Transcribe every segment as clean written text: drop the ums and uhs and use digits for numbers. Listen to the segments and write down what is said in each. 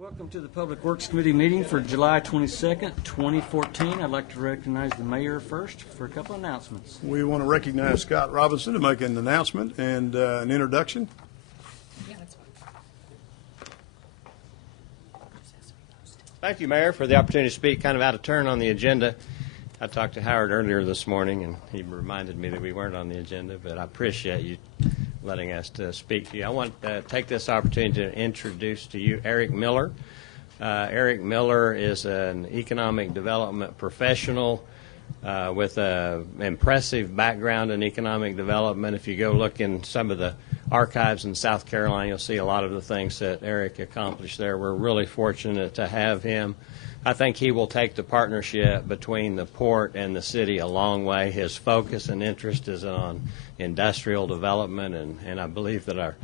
Welcome to the Public Works Committee meeting for July 22nd, 2014. I'd like to recognize the mayor first for a couple of announcements. We want to recognize Scott Robinson to make an announcement and an introduction. Thank you, Mayor, for the opportunity to speak kind of out of turn on the agenda. I talked to Howard earlier this morning, and he reminded me that we weren't on the agenda, but I appreciate you letting us to speak to you. I want to take this opportunity to introduce to you Eric Miller. Eric Miller is an economic development professional with an impressive background in economic development. If you go look in some of the archives in South Carolina, you'll see a lot of the things that Eric accomplished there. We're really fortunate to have him. I think he will take the partnership between the port and the city a long way. His focus and interest is on industrial development, and I believe that our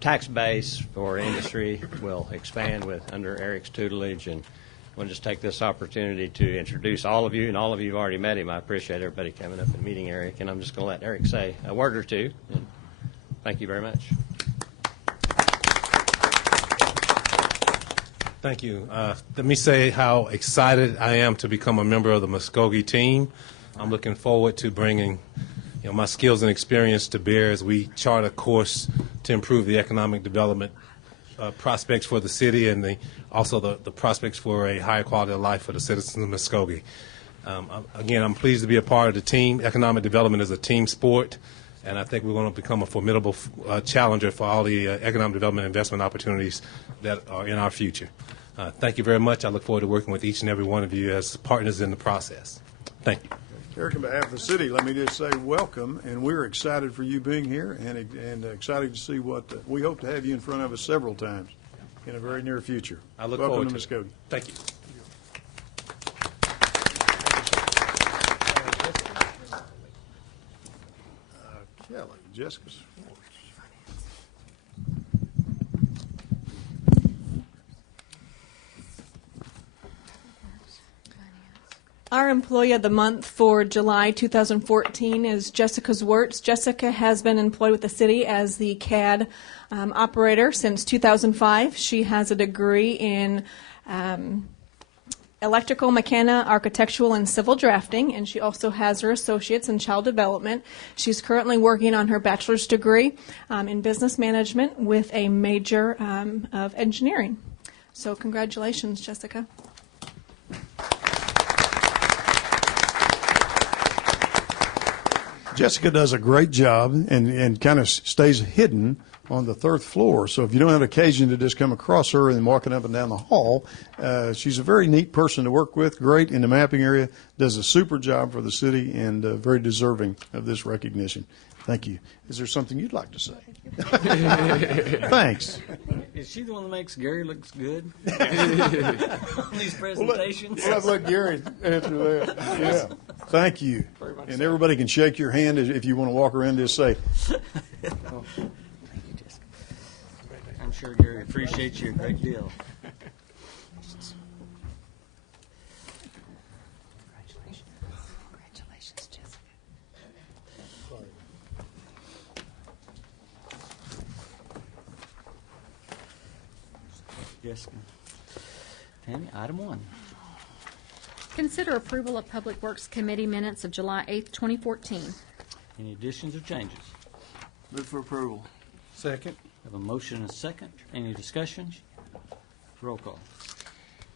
tax base for industry will expand under Eric's tutelage. And I want to just take this opportunity to introduce all of you, and all of you have already met him. I appreciate everybody coming up and meeting Eric, and I'm just going to let Eric say a word or two. And thank you very much. Thank you. Let me say how excited I am to become a member of the Muskogee team. I'm looking forward to bringing my skills and experience to bear as we chart a course to improve the economic development prospects for the city and also the prospects for a higher quality of life for the citizens of Muskogee. Again, I'm pleased to be a part of the team. Economic development is a team sport, and I think we're going to become a formidable challenger for all the economic development investment opportunities that are in our future. Thank you very much. I look forward to working with each and every one of you as partners in the process. Thank you. Eric, on behalf of the city, let me just say welcome, and we're excited for you being here and excited to see what we hope to have you in front of us several times in a very near future. I look welcome forward to to Muskogee. it. Thank you. Kelly, Jessica's. Our Employee of the Month for July 2014 is Jessica Zwerts. Jessica has been employed with the city as the CAD operator since 2005. She has a degree in electrical, mechanical, architectural, and civil drafting, and she also has her associates in child development. She's currently working on her bachelor's degree in business management with a major of engineering. So congratulations, Jessica. Jessica does a great job and kind of stays hidden on the third floor. So if you don't have occasion to just come across her and walking up and down the hall, she's a very neat person to work with, great in the mapping area, does a super job for the city, and very deserving of this recognition. Thank you. Is there something you'd like to say? Thanks. Is she the one that makes Gary looks good on these presentations? Well, let's let Gary answer that. Yeah. Thank you. And everybody can shake your hand if you want to walk around and just say. I'm sure Gary appreciates you a great deal. Congratulations, Jessica. Jessica. Tammy, item 1. Consider approval of Public Works Committee minutes of July 8th, 2014. Any additions or changes? Move for approval. Second. Have a motion and a second. Any discussion? Roll call.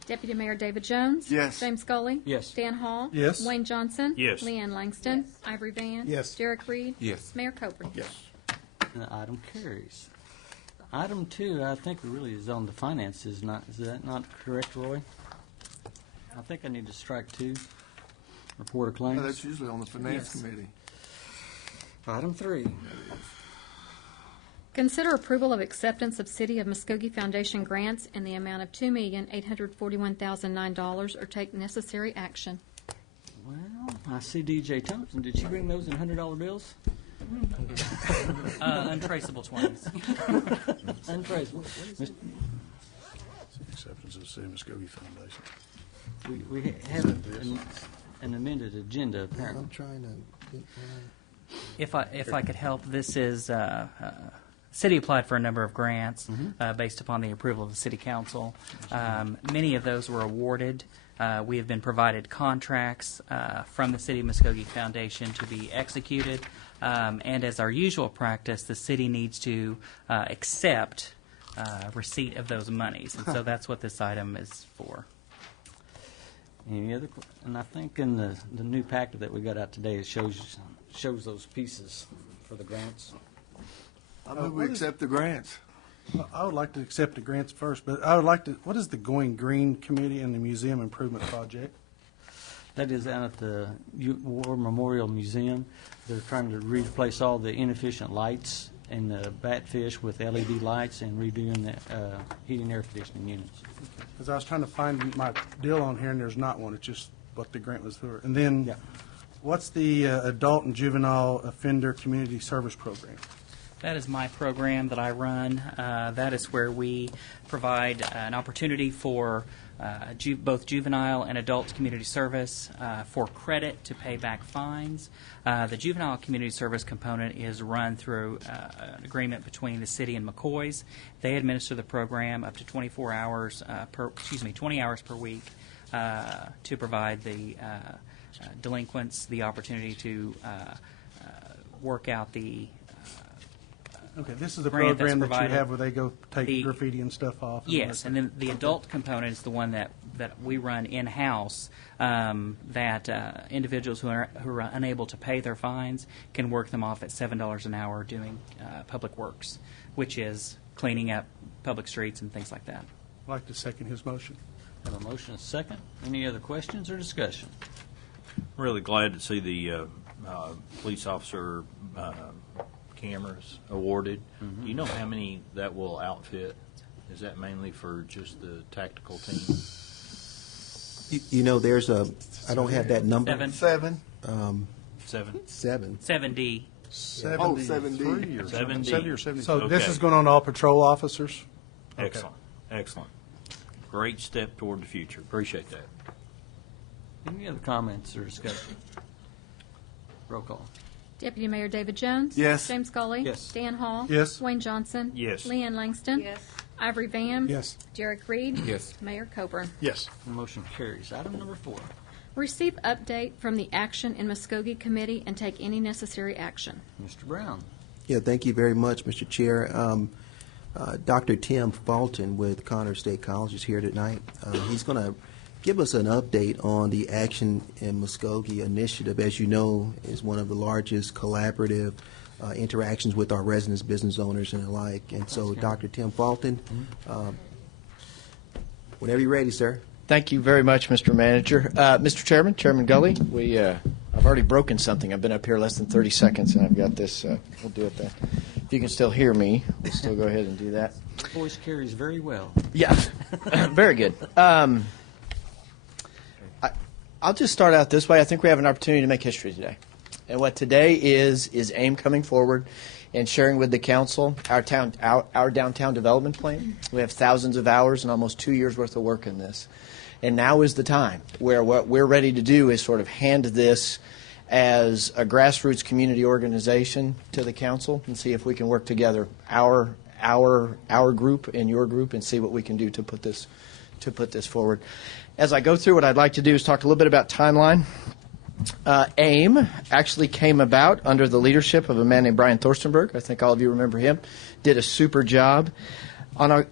Deputy Mayor David Jones. Yes. James Scully. Yes. Dan Hall. Yes. Wayne Johnson. Yes. Leanne Langston. Ivory Van. Yes. Derek Reed. Yes. Mayor Copeland. Yes. And the item carries. Item 2, I think really is on the finances. Is that not correct, Roy? I think I need to strike 2. Report of claims. No, that's usually on the Finance Committee. Item 3. Consider approval of acceptance of City of Muskogee Foundation grants in the amount of $2,841,009 or take necessary action. Well, I see DJ Thompson. Did she bring those in $100 bills? Untraceable 20s. Untraceable. Acceptance of the City of Muskogee Foundation. We have an amended agenda, apparently. I'm trying to get If I could help, this is city applied for a number of grants based upon the approval of the city council. Many of those were awarded. We have been provided contracts from the City of Muskogee Foundation to be executed. And as our usual practice, the city needs to accept receipt of those monies. And so that's what this item is for. Any other? And I think in the new packet that we got out today, it shows those pieces for the grants. I move we accept the grants. Well, I would like to accept the grants first, but I would like to, what is the Going Green Committee and the Museum Improvement Project? That is out at the War Memorial Museum. They're trying to replace all the inefficient lights and the batfish with LED lights and redoing the heating and air conditioning units. Because I was trying to find my deal on here, and there's not one. It's just what the grant was for. And then, Yeah. what's the Adult and Juvenile Offender Community Service Program? That is my program that I run. That is where we provide an opportunity for both juvenile and adult community service for credit to pay back fines. The juvenile community service component is run through an agreement between the city and McCoy's. They administer the program up to 20 hours per week to provide the delinquents the opportunity to work out the Okay, this is the grant that's program that you provided. have where they go take The- graffiti and stuff off. Yes, and then the adult component is the one that we run in-house, that individuals who are unable to pay their fines can work them off at $7 an hour doing PublicWorks, which is cleaning up public streets and things like that. I'd like to second his motion. Have a motion and a second. Any other questions or discussion? Really glad to see the police officer cameras awarded. Do you know how many that will outfit? Is that mainly for just the tactical team? You know, there's I don't have that number. Seven. Seven? Seven. 7D. 73 or 70. 70 or 70. So this Okay. is going on all patrol officers? Okay. Excellent. Excellent. Great step toward the future. Appreciate that. Any other comments or discussion? Roll call. Deputy Mayor David Jones. Yes. James Scully. Yes. Dan Hall. Yes. Wayne Johnson. Yes. Leanne Langston. Yes. Ivory Vam. Yes. Derek Reed. Yes. Mayor Coburn. Yes. The motion carries. Item number 4. Receive update from the Action in Muskogee Committee and take any necessary action. Mr. Brown. Yeah, thank you very much, Mr. Chair. Dr. Tim Fulton with Connors State College is here tonight. He's going to give us an update on the Action in Muskogee initiative. As you know, is one of the largest collaborative interactions with our residents, business owners, and the like. And so, Dr. Tim Fulton, whenever you're ready, sir. Thank you very much, Mr. Manager. Mr. Chairman, Chairman Gully, I've already broken something. I've been up here less than 30 seconds, and I've got this. We'll do it then. If you can still hear me, we'll still go ahead and do that. Voice carries very well. Yeah, very good. I'll just start out this way. I think we have an opportunity to make history today. And what today is AIM coming forward and sharing with the council our downtown development plan. We have thousands of hours and almost 2 years' worth of work in this. And now is the time where what we're ready to do is sort of hand this as a grassroots community organization to the council and see if we can work together, our group and your group, and see what we can do to put this forward. As I go through, what I'd like to do is talk a little bit about timeline. AIM actually came about under the leadership of a man named Brian Thorstenberg. I think all of you remember him. Did a super job.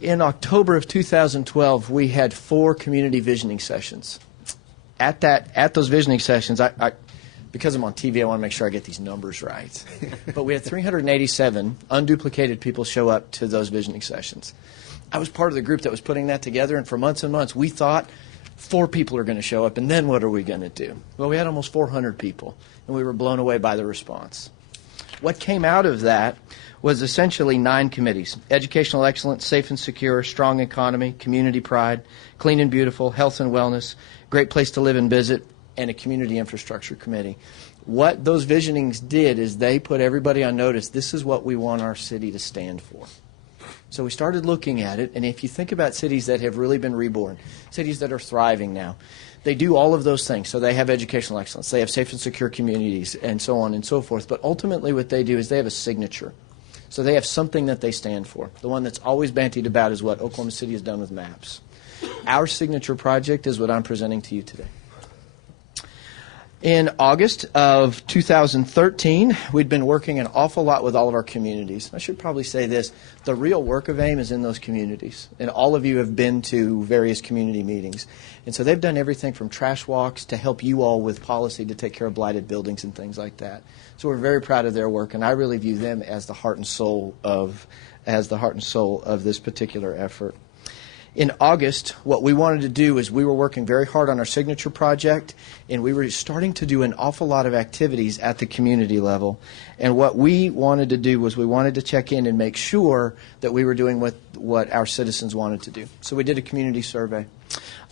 In October of 2012, we had 4 community visioning sessions. At those visioning sessions, because I'm on TV, I want to make sure I get these numbers right. But we had 387 unduplicated people show up to those visioning sessions. I was part of the group that was putting that together, and for months and months, we thought 4 people are going to show up, and then what are we going to do? Well, we had almost 400 people, and we were blown away by the response. What came out of that was essentially 9 committees: educational excellence, safe and secure, strong economy, community pride, clean and beautiful, health and wellness, great place to live and visit, and a community infrastructure committee. What those visionings did is they put everybody on notice. This is what we want our city to stand for. So we started looking at it, and if you think about cities that have really been reborn, cities that are thriving now, they do all of those things. So they have educational excellence, they have safe and secure communities, and so on and so forth. But ultimately what they do is they have a signature. So they have something that they stand for. The one that's always bantied about is what Oklahoma City has done with maps. Our signature project is what I'm presenting to you today. In August of 2013, we'd been working an awful lot with all of our communities. I should probably say this. The real work of AIM is in those communities. And all of you have been to various community meetings. And so they've done everything from trash walks to help you all with policy to take care of blighted buildings and things like that. So we're very proud of their work, and I really view them as the heart and soul of this particular effort. In August, what we wanted to do is we were working very hard on our signature project, and we were starting to do an awful lot of activities at the community level. And what we wanted to do was we wanted to check in and make sure that we were doing what our citizens wanted to do. So we did a community survey,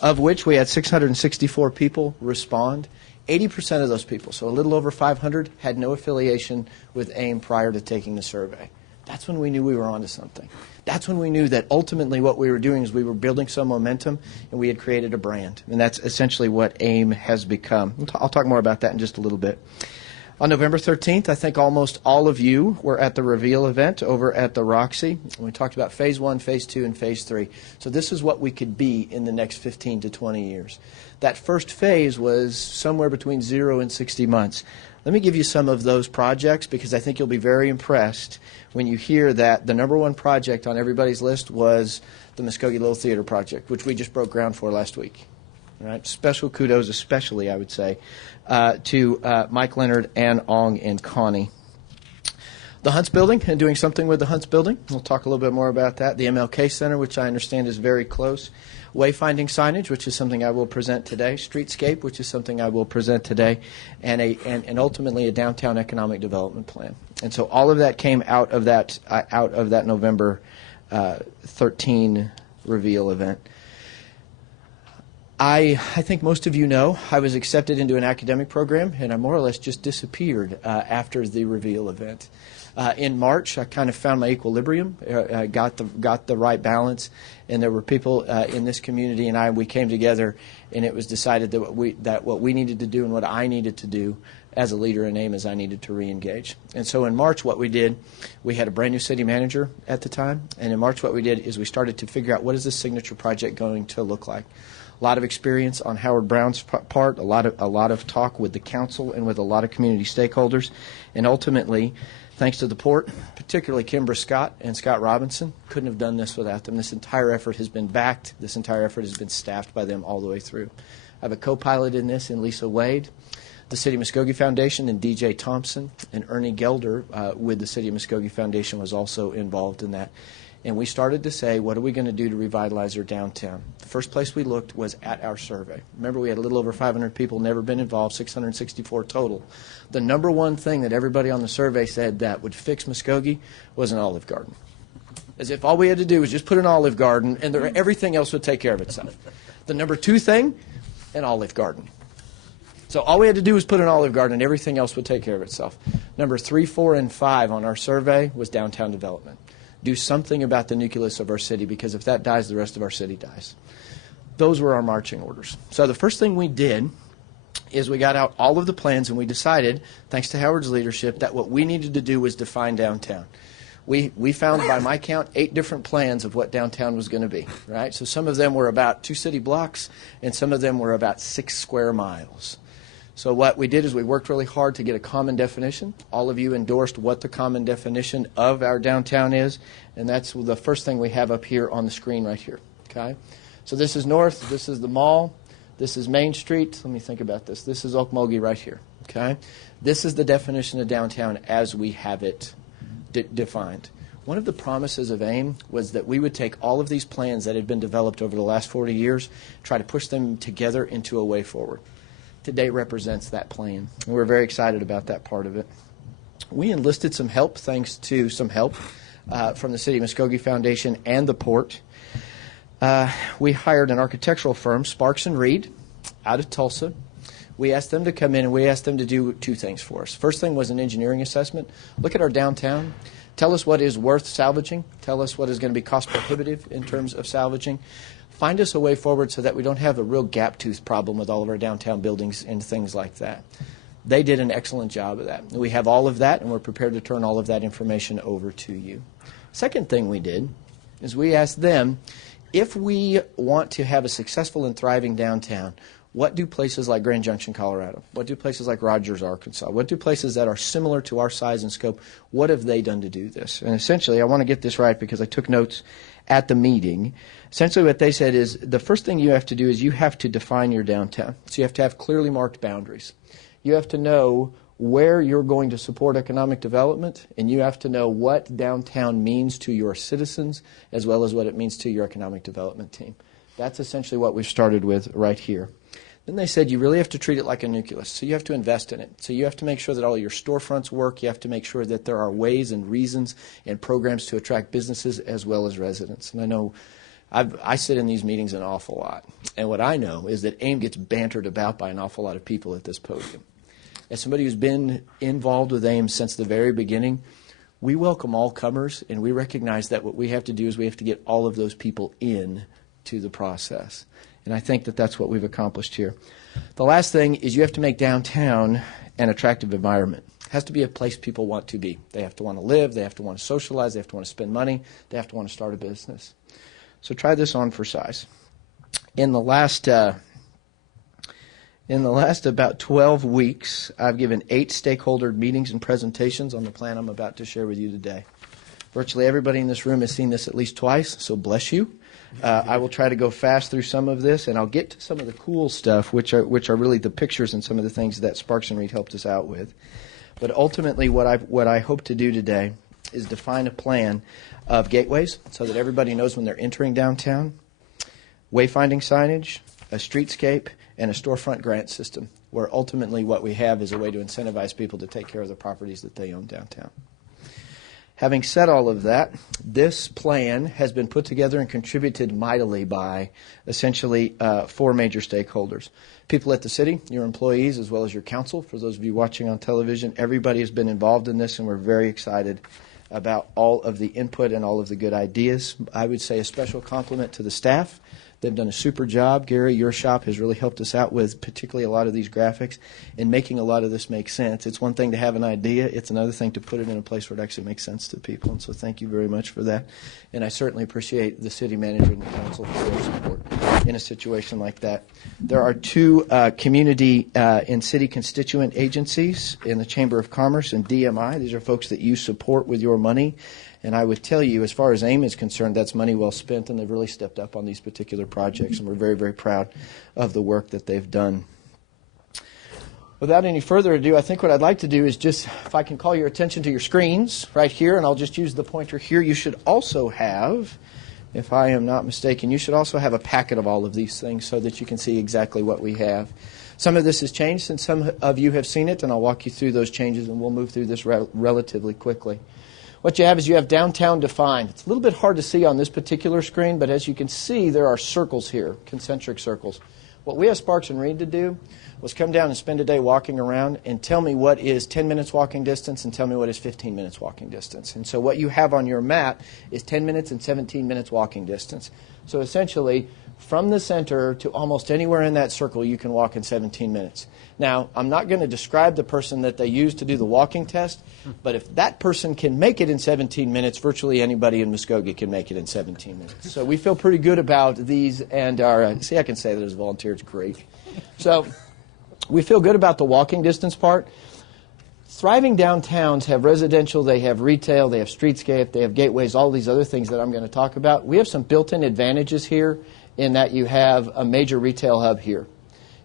of which we had 664 people respond. 80% of those people, so a little over 500, had no affiliation with AIM prior to taking the survey. That's when we knew we were onto something. That's when we knew that ultimately what we were doing is we were building some momentum and we had created a brand. And that's essentially what AIM has become. I'll talk more about that in just a little bit. On November 13th, I think almost all of you were at the reveal event over at the Roxy. We talked about Phase 1, Phase 2, and Phase 3. So this is what we could be in the next 15 to 20 years. That first phase was somewhere between 0 and 60 months. Let me give you some of those projects because I think you'll be very impressed when you hear that the number one project on everybody's list was the Muskogee Little Theater project, which we just broke ground for last week. All right? Special kudos, especially, I would say, to Mike Leonard, Ann Ong, and Connie. The Hunts Building, and doing something with the Hunts Building. We'll talk a little bit more about that. The MLK Center, which I understand is very close. Wayfinding signage, which is something I will present today. Streetscape, which is something I will present today. And ultimately a downtown economic development plan. And so all of that came out of that November 13 reveal event. I think most of you know I was accepted into an academic program, and I more or less just disappeared after the reveal event. In March, I kind of found my equilibrium, got the right balance, and there were people in this community and we came together, and it was decided that what we needed to do and what I needed to do as a leader in AIM is I needed to re-engage. And so in March, what we did, we had a brand new city manager at the time, and in March what we did is we started to figure out what is this signature project going to look like. A lot of experience on Howard Brown's part, a lot of talk with the council and with a lot of community stakeholders, and ultimately, thanks to the port, particularly Kimbra Scott and Scott Robinson, couldn't have done this without them. This entire effort has been backed. This entire effort has been staffed by them all the way through. I have a co-pilot in this in Lisa Wade, the City of Muskogee Foundation, and DJ Thompson, and Ernie Gelder with the City of Muskogee Foundation was also involved in that. And we started to say, what are we going to do to revitalize our downtown? The first place we looked was at our survey. Remember, we had a little over 500 people, never been involved, 664 total. The number one thing that everybody on the survey said that would fix Muskogee was an Olive Garden. As if all we had to do was just put an Olive Garden and everything else would take care of itself. The number two thing, an Olive Garden. So all we had to do was put an Olive Garden and everything else would take care of itself. Number 3, 4, and 5 on our survey was downtown development. Do something about the nucleus of our city, because if that dies, the rest of our city dies. Those were our marching orders. So the first thing we did is we got out all of the plans, and we decided, thanks to Howard's leadership, that what we needed to do was define downtown. We found, by my count, 8 different plans of what downtown was going to be, right? So some of them were about 2 city blocks, and some of them were about 6 square miles. So what we did is we worked really hard to get a common definition. All of you endorsed what the common definition of our downtown is, and that's the first thing we have up here on the screen right here. Okay? So this is north, this is the mall, this is Main Street. Let me think about this. This is Okmulgee right here. Okay? This is the definition of downtown as we have it defined. One of the promises of AIM was that we would take all of these plans that had been developed over the last 40 years, try to push them together into a way forward. Today represents that plan, and we're very excited about that part of it. We enlisted some help, thanks to some help from the City of Muskogee Foundation and the port. We hired an architectural firm, Sparks & Reed, out of Tulsa. We asked them to come in, and we asked them to do 2 things for us. First thing was an engineering assessment. Look at our downtown. Tell us what is worth salvaging. Tell us what is going to be cost prohibitive in terms of salvaging. Find us a way forward so that we don't have a real gap tooth problem with all of our downtown buildings and things like that. They did an excellent job of that. We have all of that, and we're prepared to turn all of that information over to you. Second thing we did is we asked them, if we want to have a successful and thriving downtown, what do places like Grand Junction, Colorado, what do places like Rogers, Arkansas, what do places that are similar to our size and scope, what have they done to do this? And essentially, I want to get this right because I took notes at the meeting. Essentially what they said is the first thing you have to do is you have to define your downtown. So you have to have clearly marked boundaries. You have to know where you're going to support economic development, and you have to know what downtown means to your citizens as well as what it means to your economic development team. That's essentially what we've started with right here. Then they said you really have to treat it like a nucleus. So you have to invest in it. So you have to make sure that all your storefronts work. You have to make sure that there are ways and reasons and programs to attract businesses as well as residents. And I know I sit in these meetings an awful lot. And what I know is that AIM gets bantered about by an awful lot of people at this podium. As somebody who's been involved with AIM since the very beginning, we welcome all comers, and we recognize that what we have to do is we have to get all of those people in to the process. And I think that that's what we've accomplished here. The last thing is you have to make downtown an attractive environment. It has to be a place people want to be. They have to want to live. They have to want to socialize. They have to want to spend money. They have to want to start a business. So try this on for size. In the last about 12 weeks, I've given 8 stakeholder meetings and presentations on the plan I'm about to share with you today. Virtually everybody in this room has seen this at least twice, so bless you. I will try to go fast through some of this, and I'll get to some of the cool stuff, which are really the pictures and some of the things that Sparks and Reed helped us out with. But ultimately, what I hope to do today is define a plan of gateways so that everybody knows when they're entering downtown, wayfinding signage, a streetscape, and a storefront grant system, where ultimately what we have is a way to incentivize people to take care of the properties that they own downtown. Having said all of that, this plan has been put together and contributed mightily by essentially 4 major stakeholders. People at the city, your employees, as well as your council. For those of you watching on television, everybody has been involved in this, and we're very excited about all of the input and all of the good ideas. I would say a special compliment to the staff. They've done a super job. Gary, your shop has really helped us out with particularly a lot of these graphics and making a lot of this make sense. It's one thing to have an idea. It's another thing to put it in a place where it actually makes sense to people. And so thank you very much for that. And I certainly appreciate the city manager and the council for their support in a situation like that. There are 2 community and city constituent agencies in the Chamber of Commerce and DMI. These are folks that you support with your money. And I would tell you, as far as AIM is concerned, that's money well spent, and they've really stepped up on these particular projects, and we're very, very proud of the work that they've done. Without any further ado, I think what I'd like to do is just, if I can call your attention to your screens right here, and I'll just use the pointer here. You should also have, if I am not mistaken, you should also have a packet of all of these things so that you can see exactly what we have. Some of this has changed, and some of you have seen it, and I'll walk you through those changes, and we'll move through this relatively quickly. What you have is you have downtown defined. It's a little bit hard to see on this particular screen, but as you can see, there are circles here, concentric circles. What we asked Sparks and Reed to do was come down and spend a day walking around and tell me what is 10 minutes walking distance and tell me what is 15 minutes walking distance. And so what you have on your map is 10 minutes and 17 minutes walking distance. So essentially, from the center to almost anywhere in that circle, you can walk in 17 minutes. Now, I'm not going to describe the person that they use to do the walking test, but if that person can make it in 17 minutes, virtually anybody in Muskogee can make it in 17 minutes. So we feel pretty good about these, and our, see, I can say that as a volunteer, it's great. So we feel good about the walking distance part. Thriving downtowns have residential, they have retail, they have streetscape, they have gateways, all these other things that I'm going to talk about. We have some built-in advantages here in that you have a major retail hub here.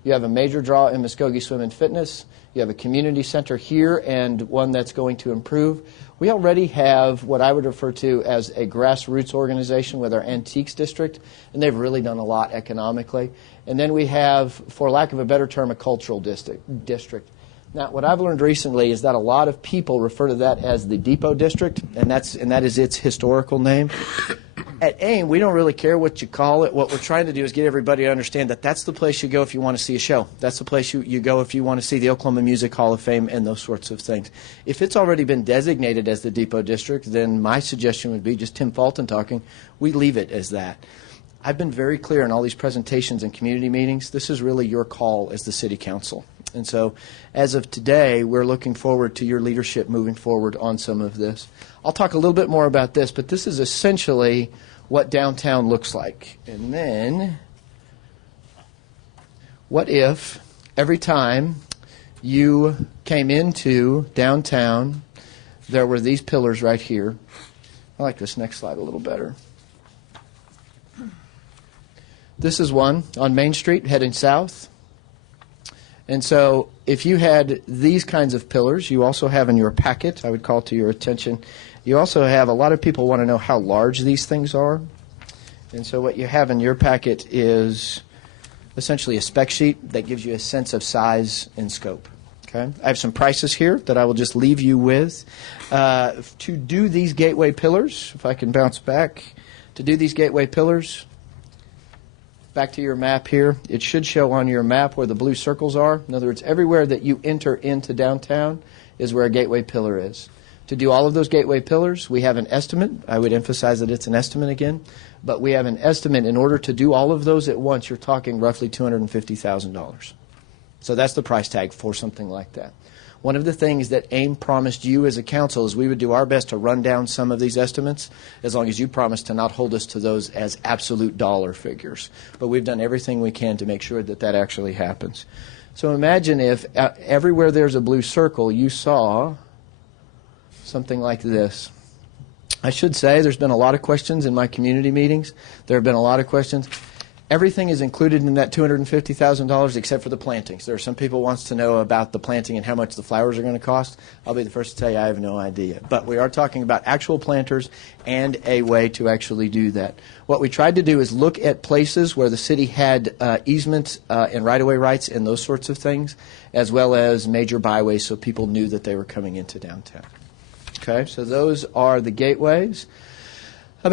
You have a major draw in Muskogee Swim and Fitness. You have a community center here and one that's going to improve. We already have what I would refer to as a grassroots organization with our Antiques District, and they've really done a lot economically. And then we have, for lack of a better term, a cultural district. Now, what I've learned recently is that a lot of people refer to that as the Depot District, and that is its historical name. At AIM, we don't really care what you call it. What we're trying to do is get everybody to understand that that's the place you go if you want to see a show. That's the place you go if you want to see the Oklahoma Music Hall of Fame and those sorts of things. If it's already been designated as the Depot District, then my suggestion would be, just Tim Fulton talking, we leave it as that. I've been very clear in all these presentations and community meetings, this is really your call as the City Council. And so as of today, we're looking forward to your leadership moving forward on some of this. I'll talk a little bit more about this, but this is essentially what downtown looks like. And then, what if every time you came into downtown, there were these pillars right here. I like this next slide a little better. This is one on Main Street heading south. And so if you had these kinds of pillars, you also have in your packet, I would call to your attention, you also have, a lot of people want to know how large these things are. And so what you have in your packet is essentially a spec sheet that gives you a sense of size and scope. Okay? I have some prices here that I will just leave you with. To do these gateway pillars, if I can bounce back, to do these gateway pillars, back to your map here, it should show on your map where the blue circles are. In other words, everywhere that you enter into downtown is where a gateway pillar is. To do all of those gateway pillars, we have an estimate. I would emphasize that it's an estimate again. But we have an estimate. In order to do all of those at once, you're talking roughly $250,000. So that's the price tag for something like that. One of the things that AIM promised you as a council is we would do our best to run down some of these estimates as long as you promise to not hold us to those as absolute dollar figures. But we've done everything we can to make sure that that actually happens. So imagine if everywhere there's a blue circle, you saw something like this. I should say there's been a lot of questions in my community meetings. There have been a lot of questions. Everything is included in that $250,000 except for the plantings. There are some people who wants to know about the planting and how much the flowers are going to cost. I'll be the first to tell you I have no idea. But we are talking about actual planters and a way to actually do that. What we tried to do is look at places where the city had easements and right-of-way rights and those sorts of things, as well as major byways so people knew that they were coming into downtown. Okay, so those are the gateways. I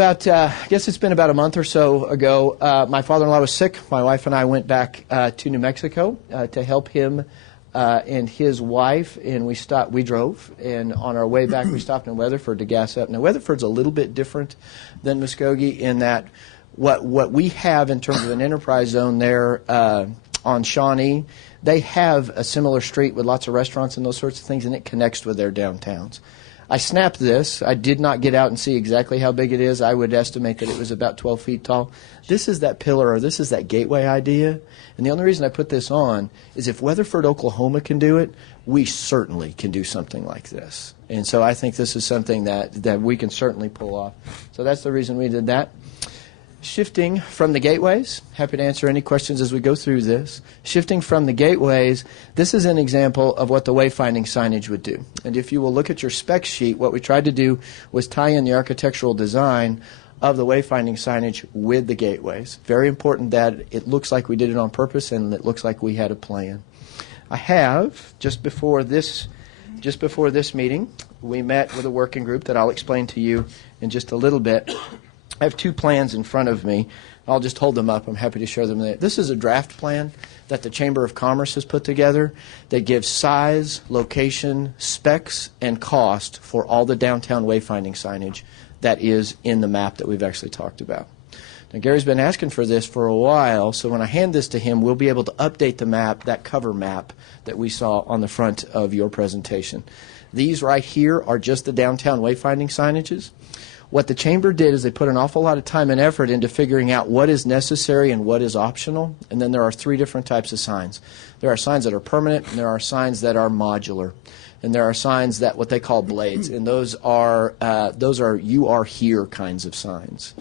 guess it's been about a month or so ago, my father-in-law was sick. My wife and I went back to New Mexico to help him and his wife, and we drove, and on our way back we stopped in Weatherford to gas up. Now, Weatherford's a little bit different than Muskogee in that what we have in terms of an enterprise zone there on Shawnee, they have a similar street with lots of restaurants and those sorts of things, and it connects with their downtowns. I snapped this. I did not get out and see exactly how big it is. I would estimate that it was about 12 feet tall. This is that pillar, or this is that gateway idea. And the only reason I put this on is if Weatherford, Oklahoma can do it, we certainly can do something like this. And so I think this is something that we can certainly pull off. So that's the reason we did that. Shifting from the gateways, happy to answer any questions as we go through this. Shifting from the gateways, this is an example of what the wayfinding signage would do. And if you will look at your spec sheet, what we tried to do was tie in the architectural design of the wayfinding signage with the gateways. Very important that it looks like we did it on purpose and it looks like we had a plan. I have, just before this meeting, we met with a working group that I'll explain to you in just a little bit. I have two plans in front of me. I'll just hold them up. I'm happy to share them. This is a draft plan that the Chamber of Commerce has put together that gives size, location, specs, and cost for all the downtown wayfinding signage that is in the map that we've actually talked about. Now, Gary's been asking for this for a while, so when I hand this to him, we'll be able to update the map, that cover map that we saw on the front of your presentation. These right here are just the downtown wayfinding signages. What the Chamber did is they put an awful lot of time and effort into figuring out what is necessary and what is optional, and then there are three different types of signs. There are signs that are permanent, and there are signs that are modular, and there are signs that what they call blades, and those are you are here kinds of signs.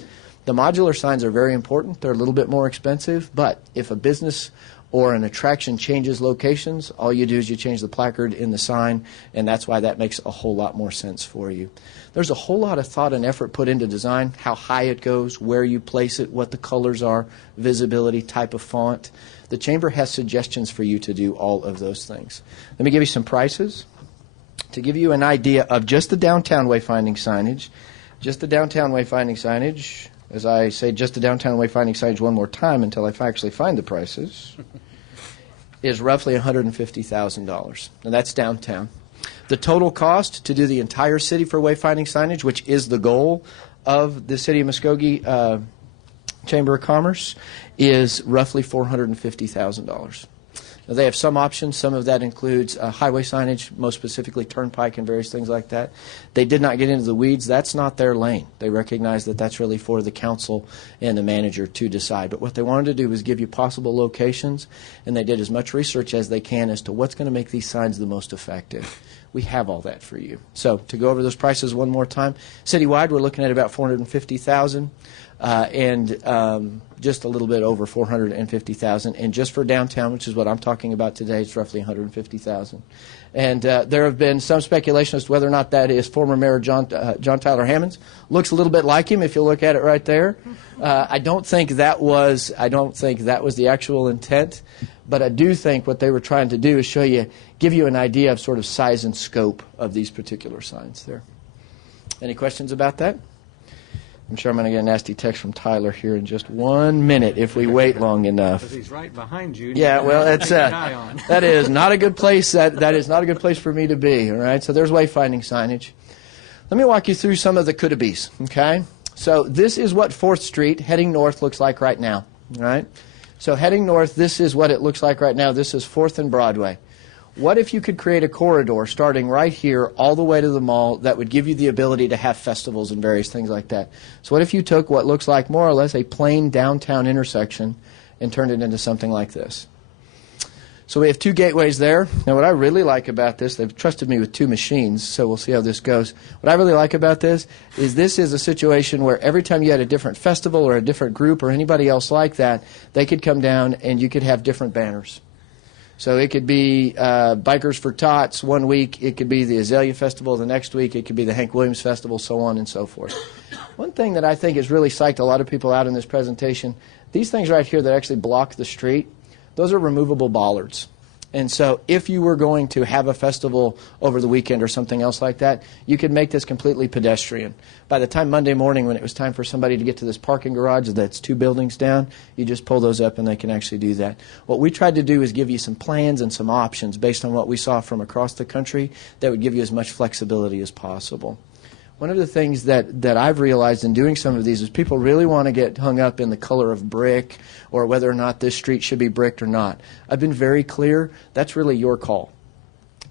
The modular signs are very important. They're a little bit more expensive, but if a business or an attraction changes locations, all you do is you change the placard in the sign, and that's why that makes a whole lot more sense for you. There's a whole lot of thought and effort put into design, how high it goes, where you place it, what the colors are, visibility, type of font. The Chamber has suggestions for you to do all of those things. Let me give you some prices. To give you an idea of just the downtown wayfinding signage, as I say just the downtown wayfinding signage one more time until I actually find the prices, is roughly $150,000. Now that's downtown. The total cost to do the entire city for wayfinding signage, which is the goal of the City of Muskogee Chamber of Commerce is roughly $450,000. Now, they have some options. Some of that includes highway signage, most specifically turnpike and various things like that. They did not get into the weeds. That's not their lane. They recognize that that's really for the council and the manager to decide. But what they wanted to do was give you possible locations, and they did as much research as they can as to what's going to make these signs the most effective. We have all that for you. So to go over those prices one more time, citywide we're looking at about $450,000. And just a little bit over $450,000, and just for downtown, which is what I'm talking about today, it's roughly $150,000. And there have been some speculation as to whether or not that is former Mayor John Tyler Hammond's. Looks a little bit like him if you look at it right there. I don't think that was the actual intent, but I do think what they were trying to do is give you an idea of sort of size and scope of these particular signs there. Any questions about that? I'm sure I'm going to get a nasty text from Tyler here in just 1 minute if we wait long enough. Because he's right behind you. Yeah, well, that's that is not a good place. That is not a good place for me to be. All right, so there's wayfinding signage. Let me walk you through some of the could-have-bees. Okay, so this is what 4th Street heading north looks like right now. All right, so heading north, this is what it looks like right now. This is 4th and Broadway. What if you could create a corridor starting right here all the way to the mall that would give you the ability to have festivals and various things like that? So what if you took what looks like more or less a plain downtown intersection and turned it into something like this? So we have 2 gateways there. Now what I really like about this, they've trusted me with 2 machines, so we'll see how this goes. What I really like about this is a situation where every time you had a different festival or a different group or anybody else like that, they could come down and you could have different banners. So it could be Bikers for Tots one week. It could be the Azalea Festival the next week. It could be the Hank Williams Festival, so on and so forth. One thing that I think has really psyched a lot of people out in this presentation, these things right here that actually block the street, those are removable bollards. And so if you were going to have a festival over the weekend or something else like that, you could make this completely pedestrian. By the time Monday morning when it was time for somebody to get to this parking garage that's 2 buildings down, you just pull those up and they can actually do that. What we tried to do is give you some plans and some options based on what we saw from across the country that would give you as much flexibility as possible. One of the things that I've realized in doing some of these is people really want to get hung up in the color of brick or whether or not this street should be bricked or not. I've been very clear, that's really your call.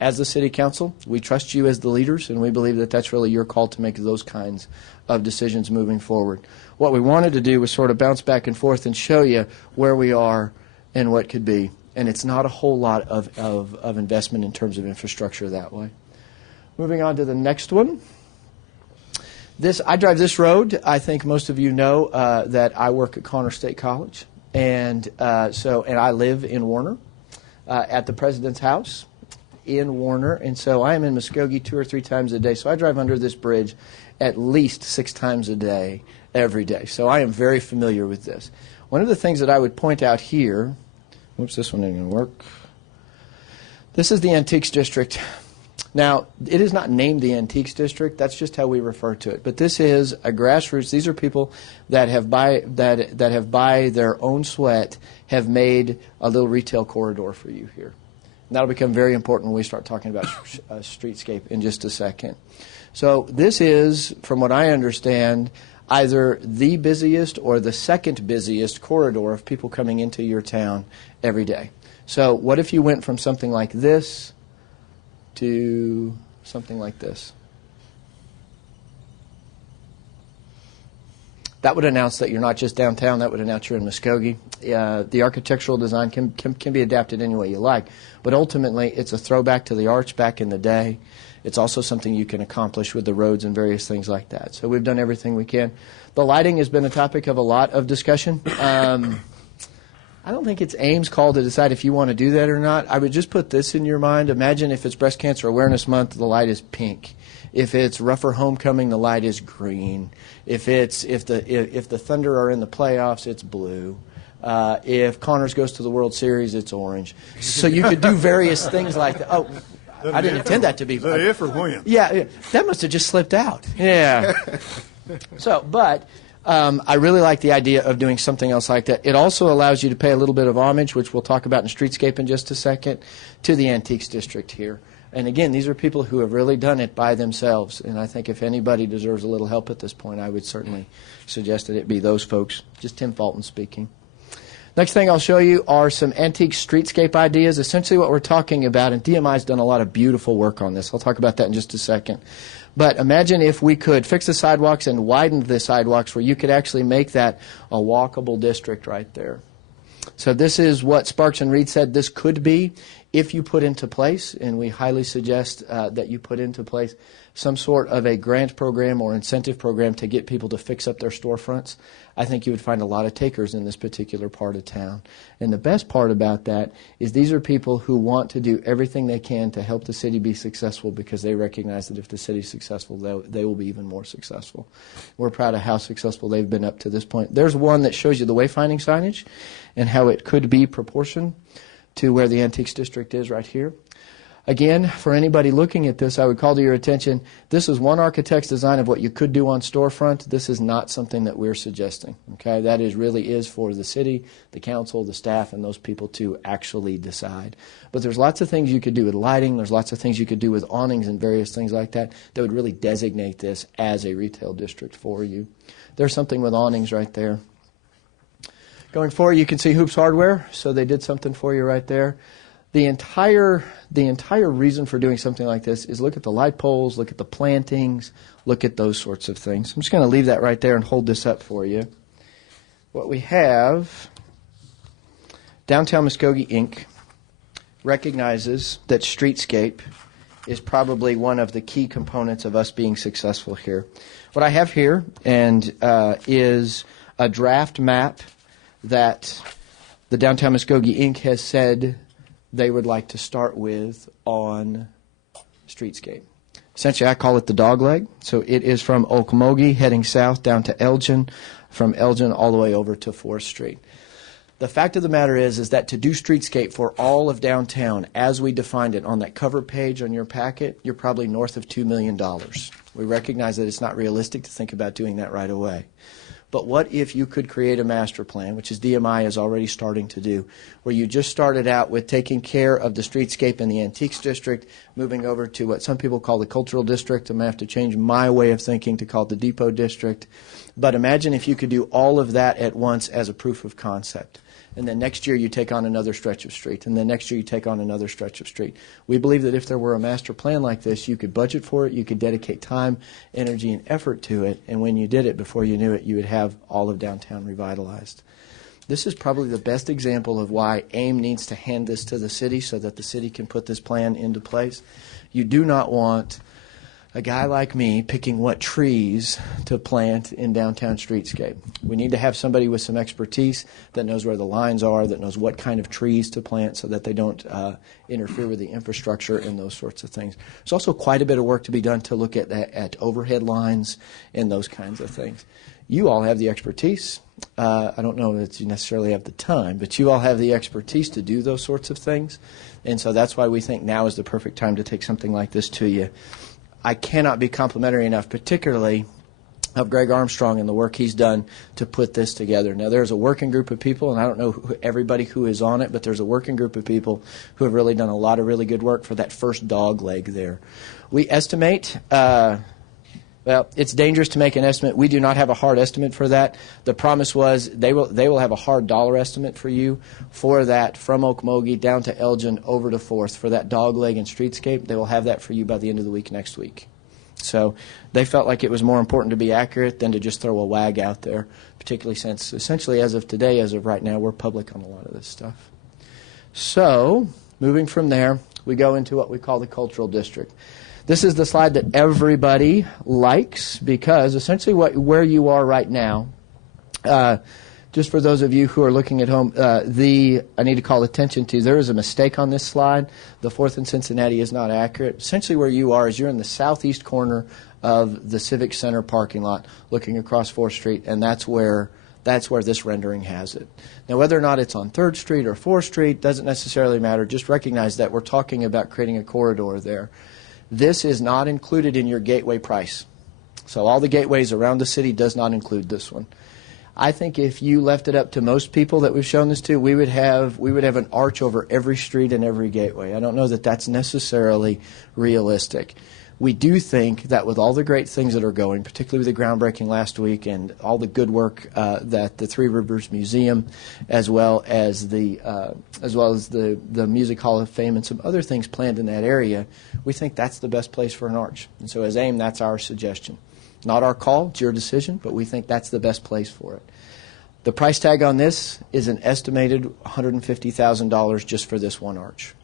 As the City Council, we trust you as the leaders, and we believe that that's really your call to make those kinds of decisions moving forward. What we wanted to do was sort of bounce back and forth and show you where we are and what could be. And it's not a whole lot of investment in terms of infrastructure that way. Moving on to the next one. I drive this road. I think most of you know that I work at Connor State College, and I live in Warner, at the President's House in Warner, and so I am in Muskogee 2 or 3 times a day. So I drive under this bridge at least 6 times a day, every day. So I am very familiar with this. One of the things that I would point out here, oops, this one isn't going to work. This is the Antiques District. Now, it is not named the Antiques District. That's just how we refer to it. But this is a grassroots. These are people that have by their own sweat have made a little retail corridor for you here. And that'll become very important when we start talking about streetscape in just a second. So this is, from what I understand, either the busiest or the second busiest corridor of people coming into your town every day. So what if you went from something like this to something like this? That would announce that you're not just downtown. That would announce you're in Muskogee. The architectural design can be adapted any way you like, but ultimately it's a throwback to the arch back in the day. It's also something you can accomplish with the roads and various things like that. So we've done everything we can. The lighting has been a topic of a lot of discussion. I don't think it's AIM's call to decide if you want to do that or not. I would just put this in your mind. Imagine if it's Breast Cancer Awareness Month, the light is pink. If it's Rougher Homecoming, the light is green. If the Thunder are in the playoffs, it's blue. If Connors goes to the World Series, it's orange. So you could do various things like that. Oh, I didn't intend that to be. Is that if or when? Yeah, that must have just slipped out. Yeah. I really like the idea of doing something else like that. It also allows you to pay a little bit of homage, which we'll talk about in streetscape in just a second, to the Antiques District here. And again, these are people who have really done it by themselves. And I think if anybody deserves a little help at this point, I would certainly suggest that it be those folks. Just Tim Fulton speaking. Next thing I'll show you are some antique streetscape ideas. Essentially what we're talking about, and DMI's done a lot of beautiful work on this. I'll talk about that in just a second. But imagine if we could fix the sidewalks and widen the sidewalks where you could actually make that a walkable district right there. So this is what Sparks and Reed said this could be if you put into place, and we highly suggest that you put into place some sort of a grant program or incentive program to get people to fix up their storefronts. I think you would find a lot of takers in this particular part of town. And the best part about that is these are people who want to do everything they can to help the city be successful because they recognize that if the city's successful, they will be even more successful. We're proud of how successful they've been up to this point. There's one that shows you the wayfinding signage and how it could be proportioned to where the Antiques District is right here. Again, for anybody looking at this, I would call to your attention, this is one architect's design of what you could do on storefront. This is not something that we're suggesting. Okay, that really is for the city, the council, the staff, and those people to actually decide. But there's lots of things you could do with lighting. There's lots of things you could do with awnings and various things like that that would really designate this as a retail district for you. There's something with awnings right there. Going forward, you can see Hoops Hardware. So they did something for you right there. The entire reason for doing something like this is look at the light poles, look at the plantings, look at those sorts of things. I'm just going to leave that right there and hold this up for you. What we have, Downtown Muskogee, Inc. recognizes that streetscape is probably one of the key components of us being successful here. What I have here is a draft map that the Downtown Muskogee, Inc. has said they would like to start with on streetscape. Essentially, I call it the dog leg. So it is from Okmulgee heading south down to Elgin, from Elgin all the way over to 4th Street. The fact of the matter is that to do streetscape for all of downtown, as we defined it on that cover page on your packet, you're probably north of $2 million. We recognize that it's not realistic to think about doing that right away. But what if you could create a master plan, which is DMI is already starting to do, where you just started out with taking care of the streetscape in the Antiques District, moving over to what some people call the Cultural District. I'm going to have to change my way of thinking to call it the Depot District. But imagine if you could do all of that at once as a proof of concept. And then next year you take on another stretch of street. And then next year you take on another stretch of street. We believe that if there were a master plan like this, you could budget for it, you could dedicate time, energy, and effort to it. And when you did it, before you knew it, you would have all of downtown revitalized. This is probably the best example of why AIM needs to hand this to the city so that the city can put this plan into place. You do not want a guy like me picking what trees to plant in downtown streetscape. We need to have somebody with some expertise that knows where the lines are, that knows what kind of trees to plant so that they don't interfere with the infrastructure and those sorts of things. There's also quite a bit of work to be done to look at overhead lines and those kinds of things. You all have the expertise. I don't know that you necessarily have the time, but you all have the expertise to do those sorts of things. And so that's why we think now is the perfect time to take something like this to you. I cannot be complimentary enough, particularly of Greg Armstrong and the work he's done to put this together. Now, there's a working group of people, and I don't know everybody who is on it, but there's a working group of people who have really done a lot of really good work for that first dog leg there. We estimate, well, it's dangerous to make an estimate. We do not have a hard estimate for that. The promise was they will have a hard dollar estimate for you for that from Okmulgee down to Elgin over to 4th for that dog leg and streetscape. They will have that for you by the end of the week next week. So they felt like it was more important to be accurate than to just throw a wag out there, particularly since essentially as of today, as of right now, we're public on a lot of this stuff. So moving from there, we go into what we call the Cultural District. This is the slide that everybody likes because essentially where you are right now, just for those of you who are looking at home, I need to call attention to, there is a mistake on this slide. The 4th and Cincinnati is not accurate. Essentially where you are is you're in the southeast corner of the Civic Center parking lot looking across 4th Street, and that's where this rendering has it. Now, whether or not it's on 3rd Street or 4th Street doesn't necessarily matter. Just recognize that we're talking about creating a corridor there. This is not included in your gateway price. So all the gateways around the city does not include this one. I think if you left it up to most people that we've shown this to, we would have an arch over every street and every gateway. I don't know that that's necessarily realistic. We do think that with all the great things that are going, particularly with the groundbreaking last week and all the good work that the Three Rivers Museum, as well as the Music Hall of Fame and some other things planned in that area, we think that's the best place for an arch. And so as AIM, that's our suggestion. Not our call, it's your decision, but we think that's the best place for it. The price tag on this is an estimated $150,000 just for this one arch.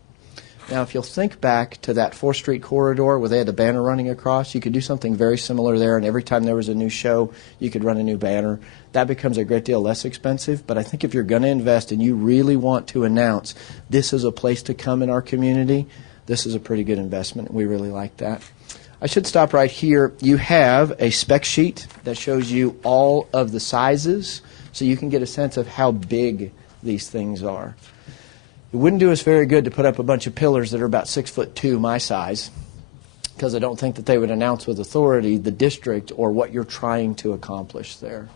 Now, if you'll think back to that 4th Street corridor where they had the banner running across, you could do something very similar there, and every time there was a new show, you could run a new banner. That becomes a great deal less expensive, but I think if you're going to invest and you really want to announce this is a place to come in our community, this is a pretty good investment, and we really like that. I should stop right here. You have a spec sheet that shows you all of the sizes, so you can get a sense of how big these things are. It wouldn't do us very good to put up a bunch of pillars that are about 6'2", my size, because I don't think that they would announce with authority the district or what you're trying to accomplish there.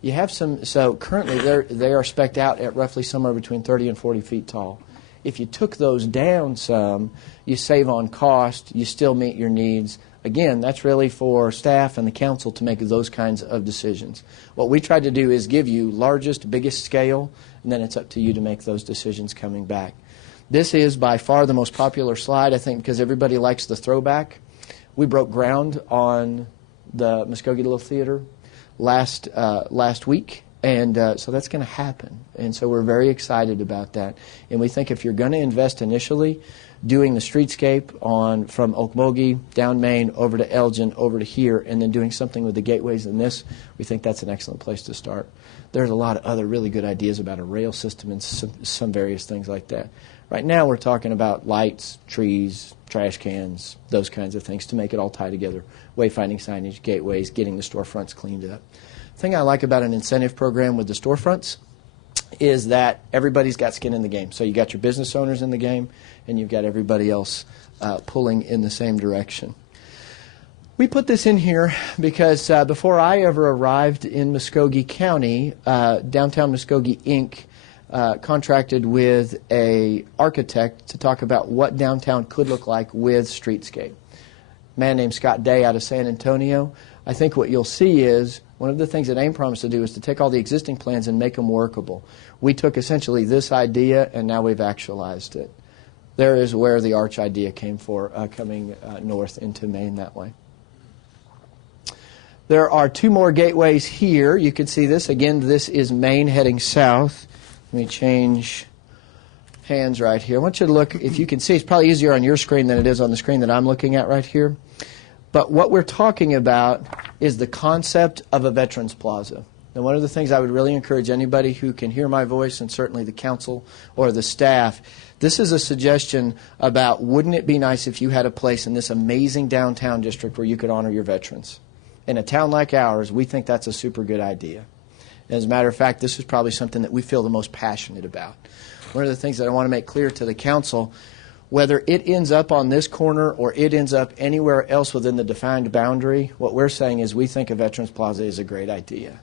You have some, so currently they are spec'd out at roughly somewhere between 30 and 40 feet tall. If you took those down some, you save on cost, you still meet your needs. Again, that's really for staff and the council to make those kinds of decisions. What we tried to do is give you largest, biggest scale, and then it's up to you to make those decisions coming back. This is by far the most popular slide, I think, because everybody likes the throwback. We broke ground on the Muskogee Little Theater last week, and so that's going to happen. And so we're very excited about that. And we think if you're going to invest initially, doing the streetscape from Okmulgee, down Main, over to Elgin, over to here, and then doing something with the gateways in this, we think that's an excellent place to start. There's a lot of other really good ideas about a rail system and some various things like that. Right now we're talking about lights, trees, trash cans, those kinds of things to make it all tie together. Wayfinding signage, gateways, getting the storefronts cleaned up. The thing I like about an incentive program with the storefronts is that everybody's got skin in the game. So you got your business owners in the game, and you've got everybody else pulling in the same direction. We put this in here because before I ever arrived in Muskogee County, Downtown Muskogee, Inc. Contracted with an architect to talk about what downtown could look like with streetscape. A man named Scott Day out of San Antonio. I think what you'll see is one of the things that AIM promised to do is to take all the existing plans and make them workable. We took essentially this idea and now we've actualized it. There is where the arch idea came for, coming north into Maine that way. There are 2 more gateways here. You can see this. Again, this is Maine heading south. Let me change hands right here. I want you to look, if you can see, it's probably easier on your screen than it is on the screen that I'm looking at right here. But what we're talking about is the concept of a Veterans Plaza. And one of the things I would really encourage anybody who can hear my voice, and certainly the council or the staff, this is a suggestion about wouldn't it be nice if you had a place in this amazing downtown district where you could honor your veterans. In a town like ours, we think that's a super good idea. As a matter of fact, this is probably something that we feel the most passionate about. One of the things that I want to make clear to the council, whether it ends up on this corner or it ends up anywhere else within the defined boundary, what we're saying is we think a Veterans Plaza is a great idea.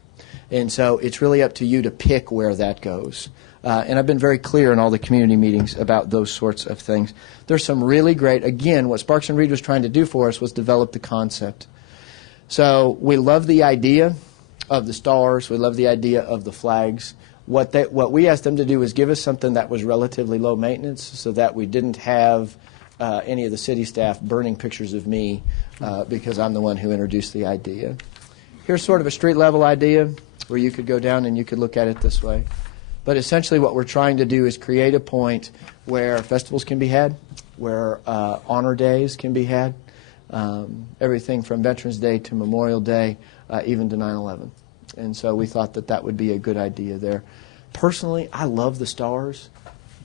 And so it's really up to you to pick where that goes. And I've been very clear in all the community meetings about those sorts of things. There's some really great, again, what Sparks and Reed was trying to do for us was develop the concept. So we love the idea of the stars. We love the idea of the flags. What we asked them to do was give us something that was relatively low maintenance so that we didn't have any of the city staff burning pictures of me because I'm the one who introduced the idea. Here's sort of a street level idea where you could go down and you could look at it this way. But essentially what we're trying to do is create a point where festivals can be had, where honor days can be had, everything from Veterans Day to Memorial Day, even to 9/11. And so we thought that that would be a good idea there. Personally, I love the stars.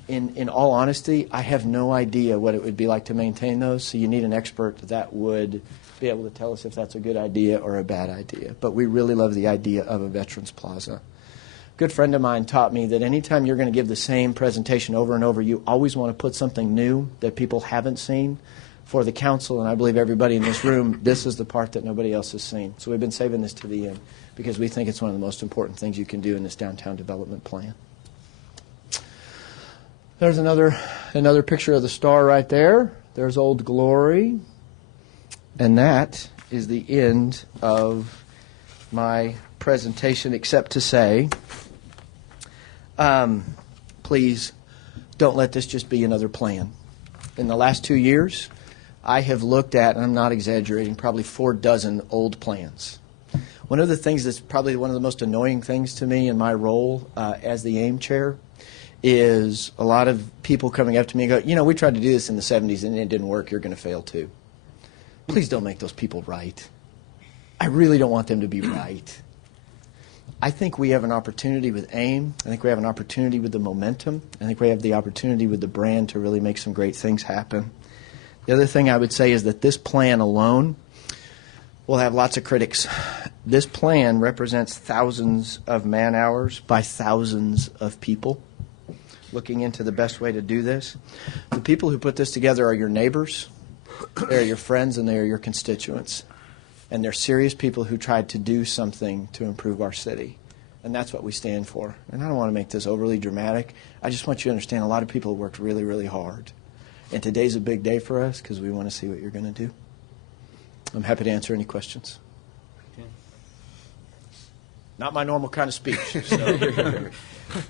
In all honesty, I have no idea what it would be like to maintain those, so you need an expert that would be able to tell us if that's a good idea or a bad idea. But we really love the idea of a Veterans Plaza. A good friend of mine taught me that anytime you're going to give the same presentation over and over, you always want to put something new that people haven't seen. for the council, and I believe everybody in this room, this is the part that nobody else has seen. So we've been saving this to the end because we think it's one of the most important things you can do in this downtown development plan. There's another picture of the star right there. There's Old Glory. And that is the end of my presentation, except to say, please don't let this just be another plan. In the last 2 years, I have looked at, and I'm not exaggerating, probably 4 dozen old plans. One of the things that's probably one of the most annoying things to me in my role as the AIM chair is a lot of people coming up to me and go, we tried to do this in the 70s and it didn't work, you're going to fail too. Please don't make those people right. I really don't want them to be right. I think we have an opportunity with AIM. I think we have an opportunity with the momentum. I think we have the opportunity with the brand to really make some great things happen. The other thing I would say is that this plan alone will have lots of critics. This plan represents thousands of man-hours by thousands of people looking into the best way to do this. The people who put this together are your neighbors, they're your friends, and they are your constituents. And they're serious people who tried to do something to improve our city. And that's what we stand for. And I don't want to make this overly dramatic. I just want you to understand a lot of people have worked really, really hard. And today's a big day for us because we want to see what you're going to do. I'm happy to answer any questions. Not my normal kind of speech. So.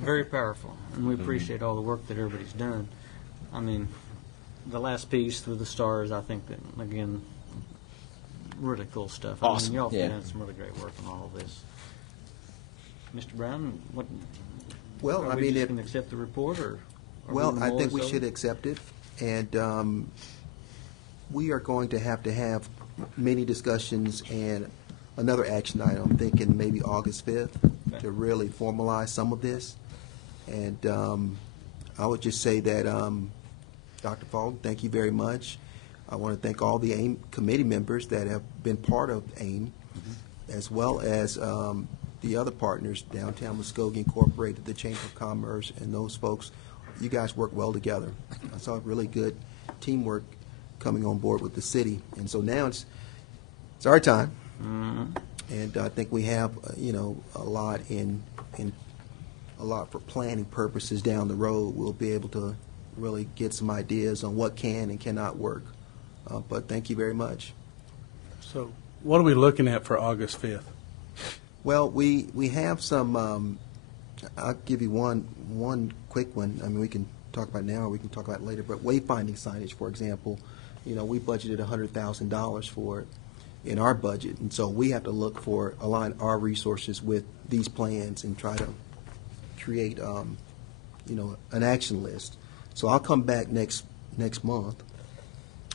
Very powerful, and we appreciate all the work that everybody's done. I mean, the last piece with the stars, I think that, again, really cool stuff. Awesome. I mean, y'all have Yeah. done some really great work on all of this. Mr. Brown, what? Well, are I we mean, just if- going to accept the report, or? Are Well, we I gonna think mull we this should over? accept it, and we are going to have many discussions and another action item, I'm thinking maybe August 5th, Okay. to really formalize some of this. And I would just say that, Dr. Fulton, thank you very much. I want to thank all the AIM committee members that have been part of AIM, as well as the other partners, Downtown Muskogee Incorporated, the Chamber of Commerce, and those folks. You guys work well together. I saw really good teamwork coming on board with the city. And so now it's our time. And I think we have, a lot a lot for planning purposes down the road. We'll be able to really get some ideas on what can and cannot work. But thank you very much. So what are we looking at for August 5th? Well, we have some. I'll give you one quick one. I mean, we can talk about it now, or we can talk about it later. But wayfinding signage, for example, we budgeted $100,000 for it in our budget, and so we have to look for align our resources with these plans and try to create, an action list. So I'll come back next month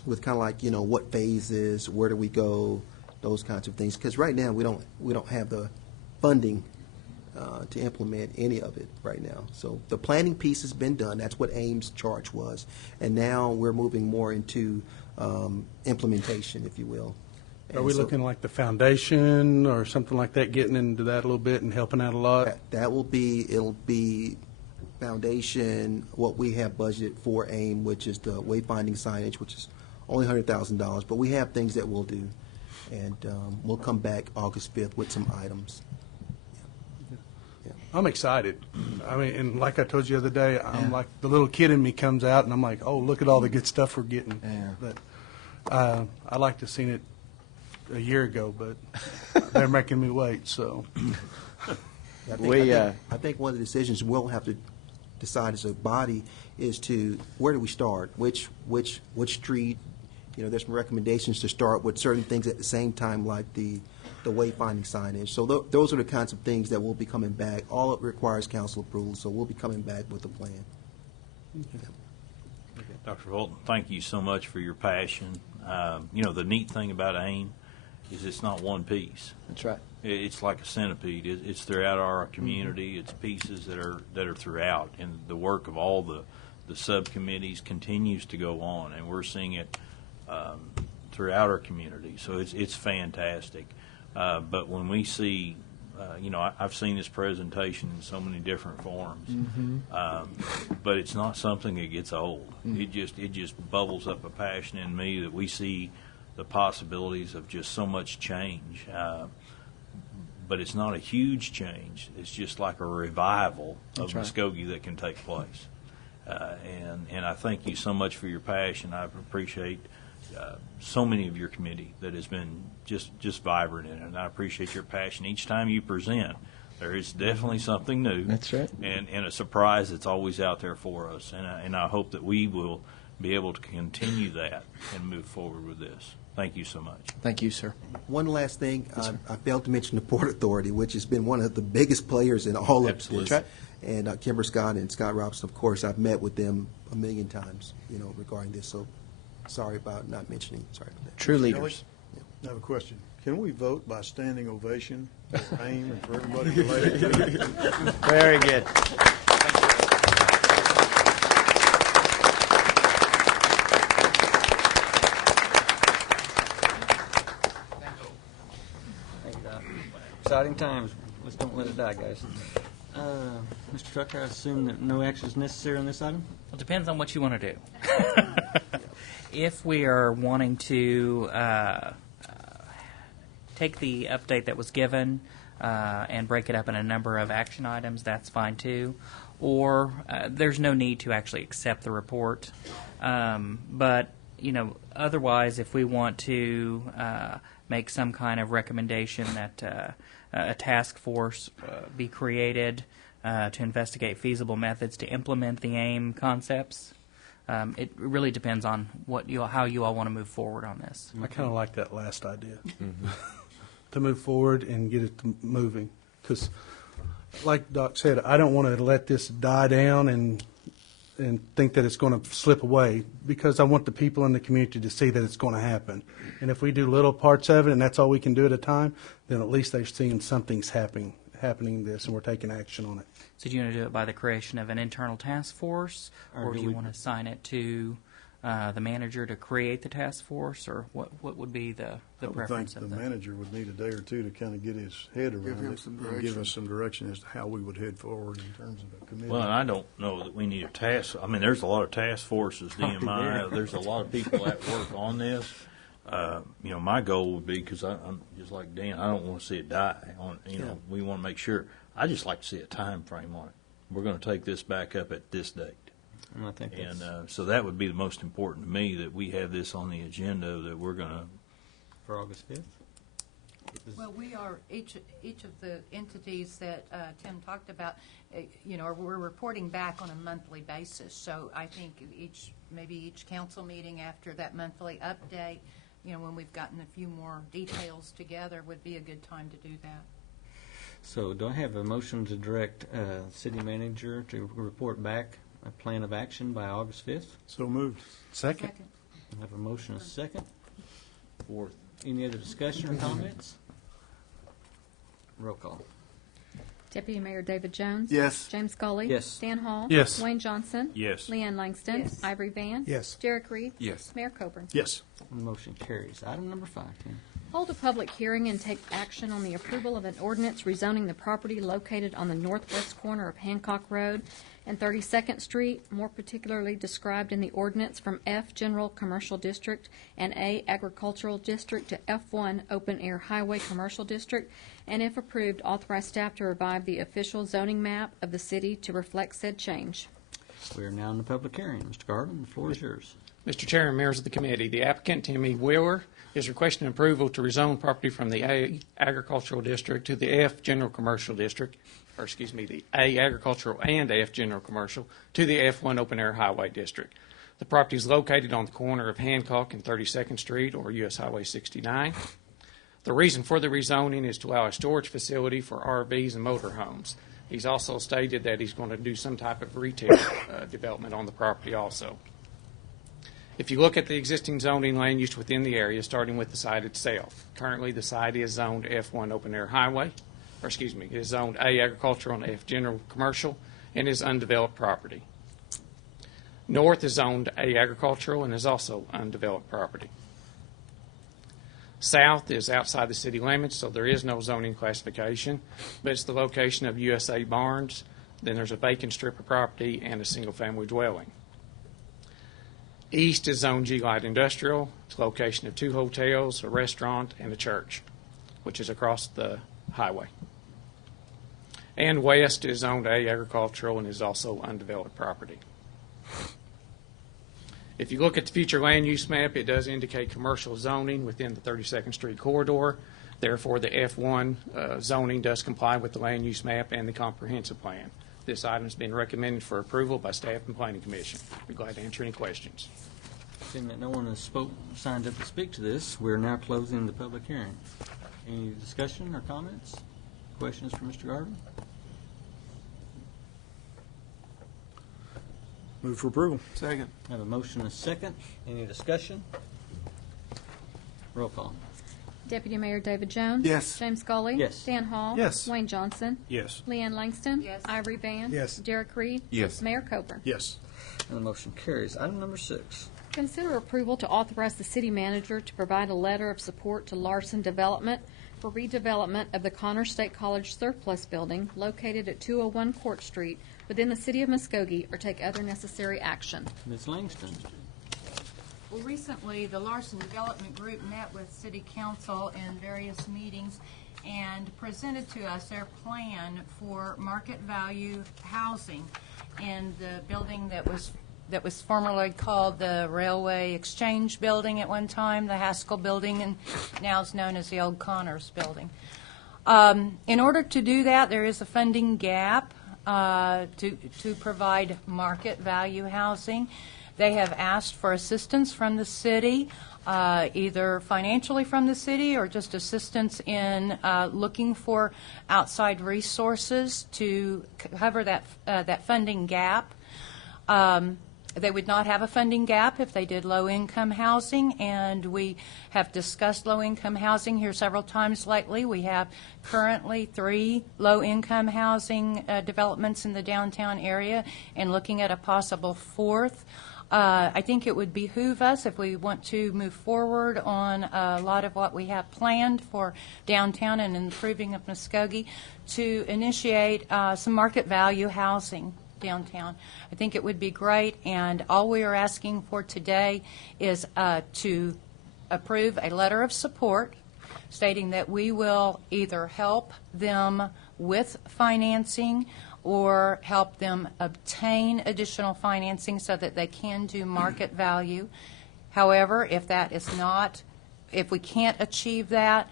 with kind of like what phases, where do we go, those kinds of things. Because right now we don't have the funding to implement any of it right now. So the planning piece has been done. That's what AIM's charge was, and now we're moving more into implementation, if you will. Are we looking like the foundation or something like that, getting into that a little bit and helping out a lot? It'll be foundation, what we have budgeted for AIM, which is the wayfinding signage, which is only $100,000, but we have things that we'll do. And we'll come back August 5th with some items. I'm excited. I mean, and like I told you the other day, I'm like, the little kid in me comes out and I'm like, oh, look at all the good stuff we're getting. Yeah. But I'd like to have seen it a year ago, but they're making me wait, so. I think one of the decisions we'll have to decide as a body is to, where do we start? Which street? There's some recommendations to start with certain things at the same time, like the wayfinding signage. So those are the kinds of things that we'll be coming back. All it requires council approval, so we'll be coming back with a plan. Dr. Fulton, thank you so much for your passion. The neat thing about AIM is it's not one piece. That's right. It's like a centipede. It's throughout our community. It's pieces that are throughout, and the work of all the subcommittees continues to go on, and we're seeing it throughout our community. So it's fantastic. But when we see I've seen this presentation in so many different forms, but it's not something that gets old. It just bubbles up a passion in me that we see the possibilities of just so much change. But it's not a huge change. It's just like a revival of Muskogee that can take place. And I thank you so much for your passion. I appreciate so many of your committee that has been just vibrant in it, and I appreciate your passion. Each time you present, there is definitely something new. That's right. And a surprise that's always out there for us. And I hope that we will be able to continue that and move forward with this. Thank you so much. Thank you, sir. One last thing, I failed to mention the Port Authority, which has been one of the biggest players in all of this. Right. And Kimber Scott and Scott Robinson, of course, I've met with them a million times, regarding this. So sorry about not mentioning. Sorry about that. True leaders. I have a question. Can we vote by standing ovation for AIM and for everybody related to it? Very good. Thank you, Doc. Exciting times. Let's don't let it die, guys. Mr. Tucker, I assume that no action is necessary on this item? Well, it depends on what you want to do. If we are wanting to take the update that was given and break it up in a number of action items, that's fine too. Or there's no need to actually accept the report. But, otherwise, if we want to make some kind of recommendation that a task force be created to investigate feasible methods to implement the AIM concepts, it really depends on how you all want to move forward on this. I kind of like that last idea, to move forward and get it moving. Because, like Doc said, I don't want to let this die down and think that it's going to slip away, because I want the people in the community to see that it's going to happen. And if we do little parts of it and that's all we can do at a time, then at least they're seeing something's happening this, and we're taking action on it. So do you want to do it by the creation of an internal task force, or do you want to assign it to the manager to create the task force, or what would be the preference I of think the manager would need a day or two to kind of get his head around him it some and give direction. us some direction as to how we would head forward in terms of a committee. Well, and I don't know that we need a task. I mean, there's a lot of task forces, DMI. There's a lot of people at work on this. My goal would be, because I'm just like Dan, I don't want to see it die. We want to make sure. I just like to see a time frame on it. We're going to take this back up at this date. And I think that's So that would be the most important to me, that we have this on the agenda, that we're going to. for August 5th. Well, we are, each of the entities that Tim talked about, we're reporting back on a monthly basis. So I think maybe each council meeting after that monthly update, when we've gotten a few more details together, would be a good time to do that. So do I have a motion to direct city manager to report back a plan of action by August 5th? So moved. Second. I have a motion, a second. Fourth. Any other discussion or comments? Roll call. Deputy Mayor David Jones. Yes. James Scully. Yes. Dan Hall. Yes. Wayne Johnson. Yes. Leanne Langston. Yes. Ivory Van. Yes. Derek Reed. Yes. Mayor Coburn. Yes. Motion carries. Item number 5, Tim. Hold a public hearing and take action on the approval of an ordinance rezoning the property located on the northwest corner of Hancock Road and 32nd Street, more particularly described in the ordinance, from F General Commercial District and A Agricultural District to F1 Open Air Highway Commercial District, and if approved, authorize staff to revive the official zoning map of the city to reflect said change. We are now in the public hearing. Mr. Garvin, the floor is yours. Mr. Chair and members of the committee, the applicant, Timmy Wheeler, is requesting approval to rezone property from the A Agricultural District to the F General Commercial District, or excuse me, the A Agricultural and F General Commercial to the F1 Open Air Highway District. The property is located on the corner of Hancock and 32nd Street, or U.S. Highway 69. The reason for the rezoning is to allow a storage facility for RVs and motorhomes. He's also stated that he's going to do some type of retail development on the property also. If you look at the existing zoning land use within the area, starting with the site itself, currently the site is zoned F1 Open Air Highway, or excuse me, is zoned A Agricultural and F General Commercial, and is undeveloped property. North is zoned A Agricultural and is also undeveloped property. South is outside the city limits, so there is no zoning classification, but it's the location of USA Barnes. Then there's a vacant strip of property and a single-family dwelling. East is Zone G Light Industrial. It's the location of 2 hotels, a restaurant, and a church, which is across the highway. And west is Zone A Agricultural and is also undeveloped property. If you look at the future land use map, it does indicate commercial zoning within the 32nd Street corridor. Therefore, the F1 zoning does comply with the land use map and the comprehensive plan. This item has been recommended for approval by staff and planning commission. Be glad to answer any questions. Seeing that no one has signed up to speak to this, we're now closing the public hearing. Any discussion or comments? Questions for Mr. Garvin? Move for approval. Second. I have a motion and a second. Any discussion? Roll call. Deputy Mayor David Jones. Yes. James Scully. Yes. Dan Hall. Yes. Wayne Johnson. Yes. Leanne Langston. Yes. Ivory Van. Yes. Derek Reed. Yes. Mayor Coburn. Yes. And the motion carries. Item number 6. Consider approval to authorize the city manager to provide a letter of support to Larson Development for redevelopment of the Connor State College surplus building located at 201 Court Street within the city of Muskogee, or take other necessary action. Ms. Langston. Well, recently, the Larson Development Group met with City Council in various meetings and presented to us their plan for market value housing in the building that was formerly called the Railway Exchange Building at one time, the Haskell Building, and now is known as the old Connors Building. In order to do that, there is a funding gap to provide market value housing. They have asked for assistance from the city, either financially from the city or just assistance in looking for outside resources to cover that funding gap. They would not have a funding gap if they did low-income housing, and we have discussed low-income housing here several times lately. We have currently 3 low-income housing developments in the downtown area and looking at a possible 4th. I think it would behoove us, if we want to move forward on a lot of what we have planned for downtown and improving of Muskogee, to initiate some market value housing downtown. I think it would be great, and all we are asking for today is to approve a letter of support stating that we will either help them with financing or help them obtain additional financing so that they can do market value. However, if we can't achieve that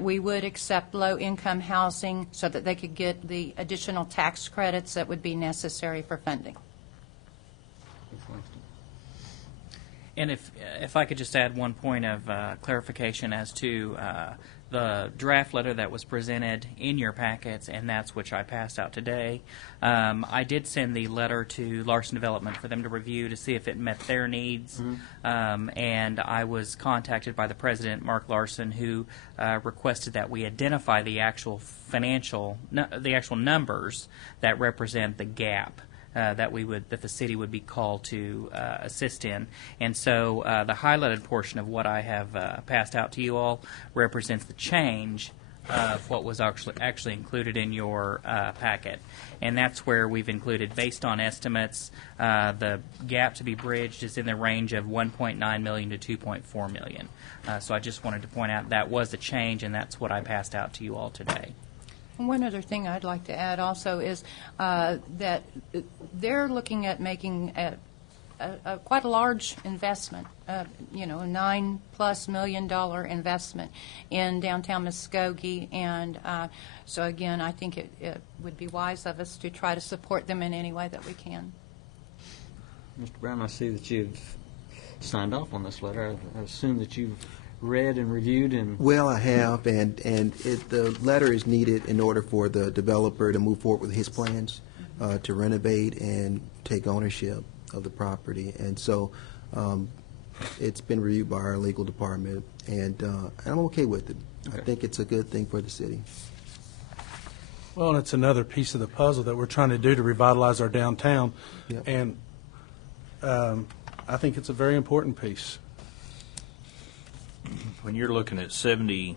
we would accept low-income housing so that they could get the additional tax credits that would be necessary for funding. And if I could just add one point of clarification as to the draft letter that was presented in your packets, and that's which I passed out today. I did send the letter to Larson Development for them to review to see if it met their needs, and I was contacted by the president, Mark Larson, who requested that we identify the actual the actual numbers that represent the gap that the city would be called to assist in. And so the highlighted portion of what I have passed out to you all represents the change of what was actually included in your packet. And that's where we've included, based on estimates, the gap to be bridged is in the range of $1.9 million to $2.4 million. So I just wanted to point out that was a change, and that's what I passed out to you all today. One other thing I'd like to add also is that they're looking at making quite a large investment, a $9+ million investment in downtown Muskogee, and so again, I think it would be wise of us to try to support them in any way that we can. Mr. Brown, I see that you've signed off on this letter. I assume that you've read and reviewed and... Well, I have, and the letter is needed in order for the developer to move forward with his plans to renovate and take ownership of the property. And so it's been reviewed by our legal department, and I'm okay with it. Okay. I think it's a good thing for the city. Well, and it's another piece of the puzzle that we're trying to do to revitalize our downtown. Yep. And I think it's a very important piece. when you're looking at 70,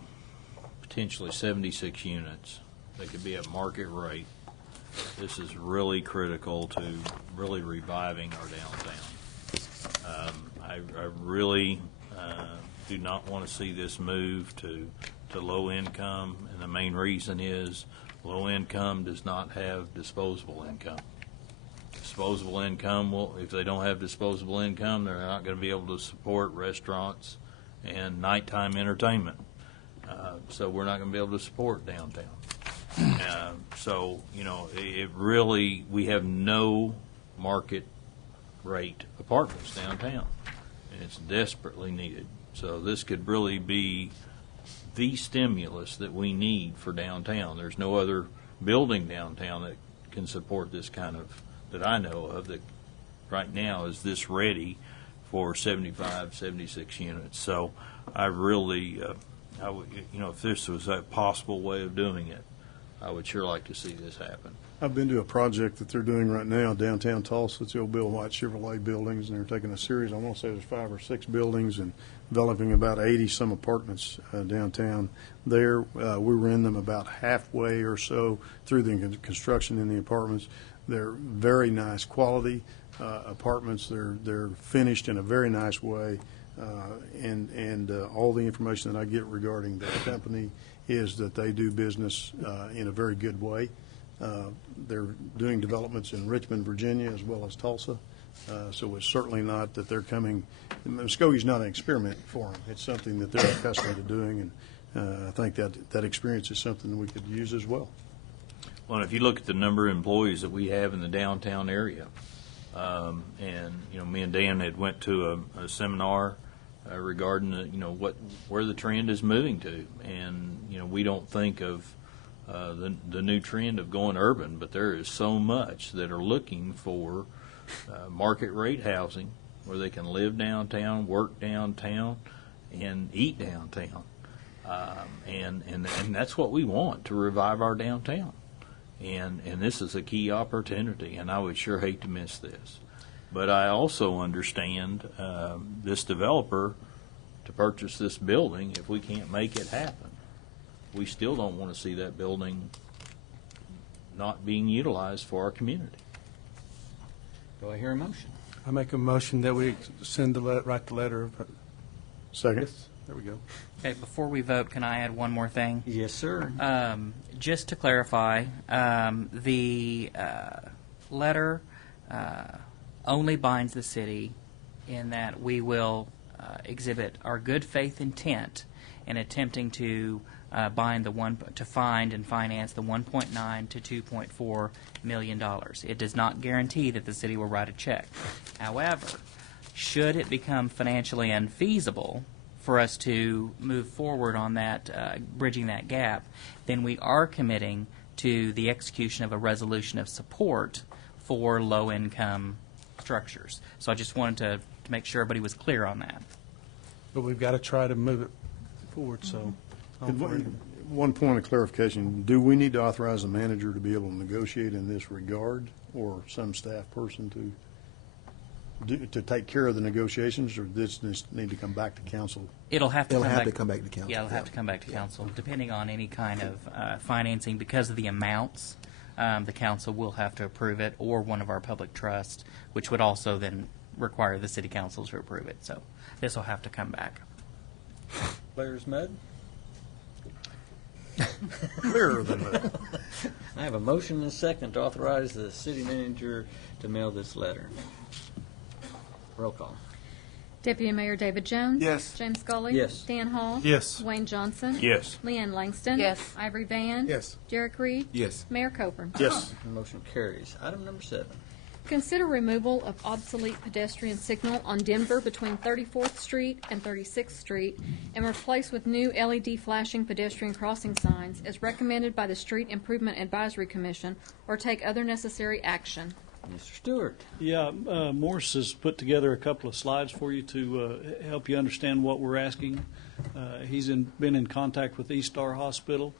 potentially 76 units, that could be at market rate. This is really critical to really reviving our downtown. I really do not want to see this move to low income, and the main reason is low income does not have disposable income. Disposable income will, if they don't have disposable income, they're not going to be able to support restaurants and nighttime entertainment. So we're not going to be able to support downtown. So, you know, it really, we have no market rate apartments downtown, and it's desperately needed. So this could really be the stimulus that we need for downtown. There's no other building downtown that can support this kind of, that I know of, that right now is this ready for 75, 76 units. So I really, I would, you know, if this was a possible way of doing it, I would sure like to see this happen. I've been to a project that they're doing right now downtown Tulsa. It's the old Bill White Chevrolet buildings, and they're taking a series, I want to say there's 5 or 6 buildings, and developing about 80-some apartments downtown there. We were in them about halfway or so through the construction in the apartments. They're very nice quality apartments. They're finished in a very nice way, and all the information that I get regarding the company is that they do business in a very good way. They're doing developments in Richmond, Virginia, as well as Tulsa. So it's certainly not that they're coming. Muskogee's not an experiment for them. It's something that they're accustomed to doing, and I think that experience is something that we could use as well. Well, if you look at the number of employees that we have in the downtown area, and you know, me and Dan had went to a seminar regarding where the trend is moving to, and you know, we don't think of the new trend of going urban, but there is so much that are looking for market rate housing where they can live downtown, work downtown, and eat downtown, and that's what we want to revive our downtown. And this is a key opportunity, and I would sure hate to miss this. But I also understand this developer to purchase this building, if we can't make it happen, we still don't want to see that building not being utilized for our community. Do I hear a motion? I make a motion that we send write the letter. Second. Yes, there we go. Okay, before we vote, can I add one more thing? Yes, sir. Just to clarify, the letter only binds the city in that we will exhibit our good faith intent in attempting to find and finance the $1.9 to $2.4 million. It does not guarantee that the city will write a check. However, should it become financially unfeasible for us to move forward on that, bridging that gap, then we are committing to the execution of a resolution of support for low-income structures. So I just wanted to make sure everybody was clear on that. But we've got to try to move it forward, so. One point of clarification, do we need to authorize the manager to be able to negotiate in this regard, or some staff person to take care of the negotiations, or does this need to come back to council? It'll have to come back to council. Yeah, it'll have to come back to council, depending on any kind of financing. Because of the amounts, the council will have to approve it, or one of our public trusts, which would also then require the city council to approve it. So this will have to come back. Blair's mud? Clearer than that. I have a motion and a second to authorize the city manager to mail this letter. Roll call. Deputy Mayor David Jones. Yes. James Scully. Yes. Dan Hall. Yes. Wayne Johnson. Yes. Leanne Langston. Yes. Ivory Van. Yes. Derek Reed. Yes. Mayor Coburn. Yes. Motion carries. Item number 7. Consider removal of obsolete pedestrian signal on Denver between 34th Street and 36th Street and replace with new LED flashing pedestrian crossing signs as recommended by the Street Improvement Advisory Commission, or take other necessary action. Mr. Stewart. Yeah, Morris has put together a couple of slides for you to help you understand what we're asking. He's been in contact with East Star Hospital,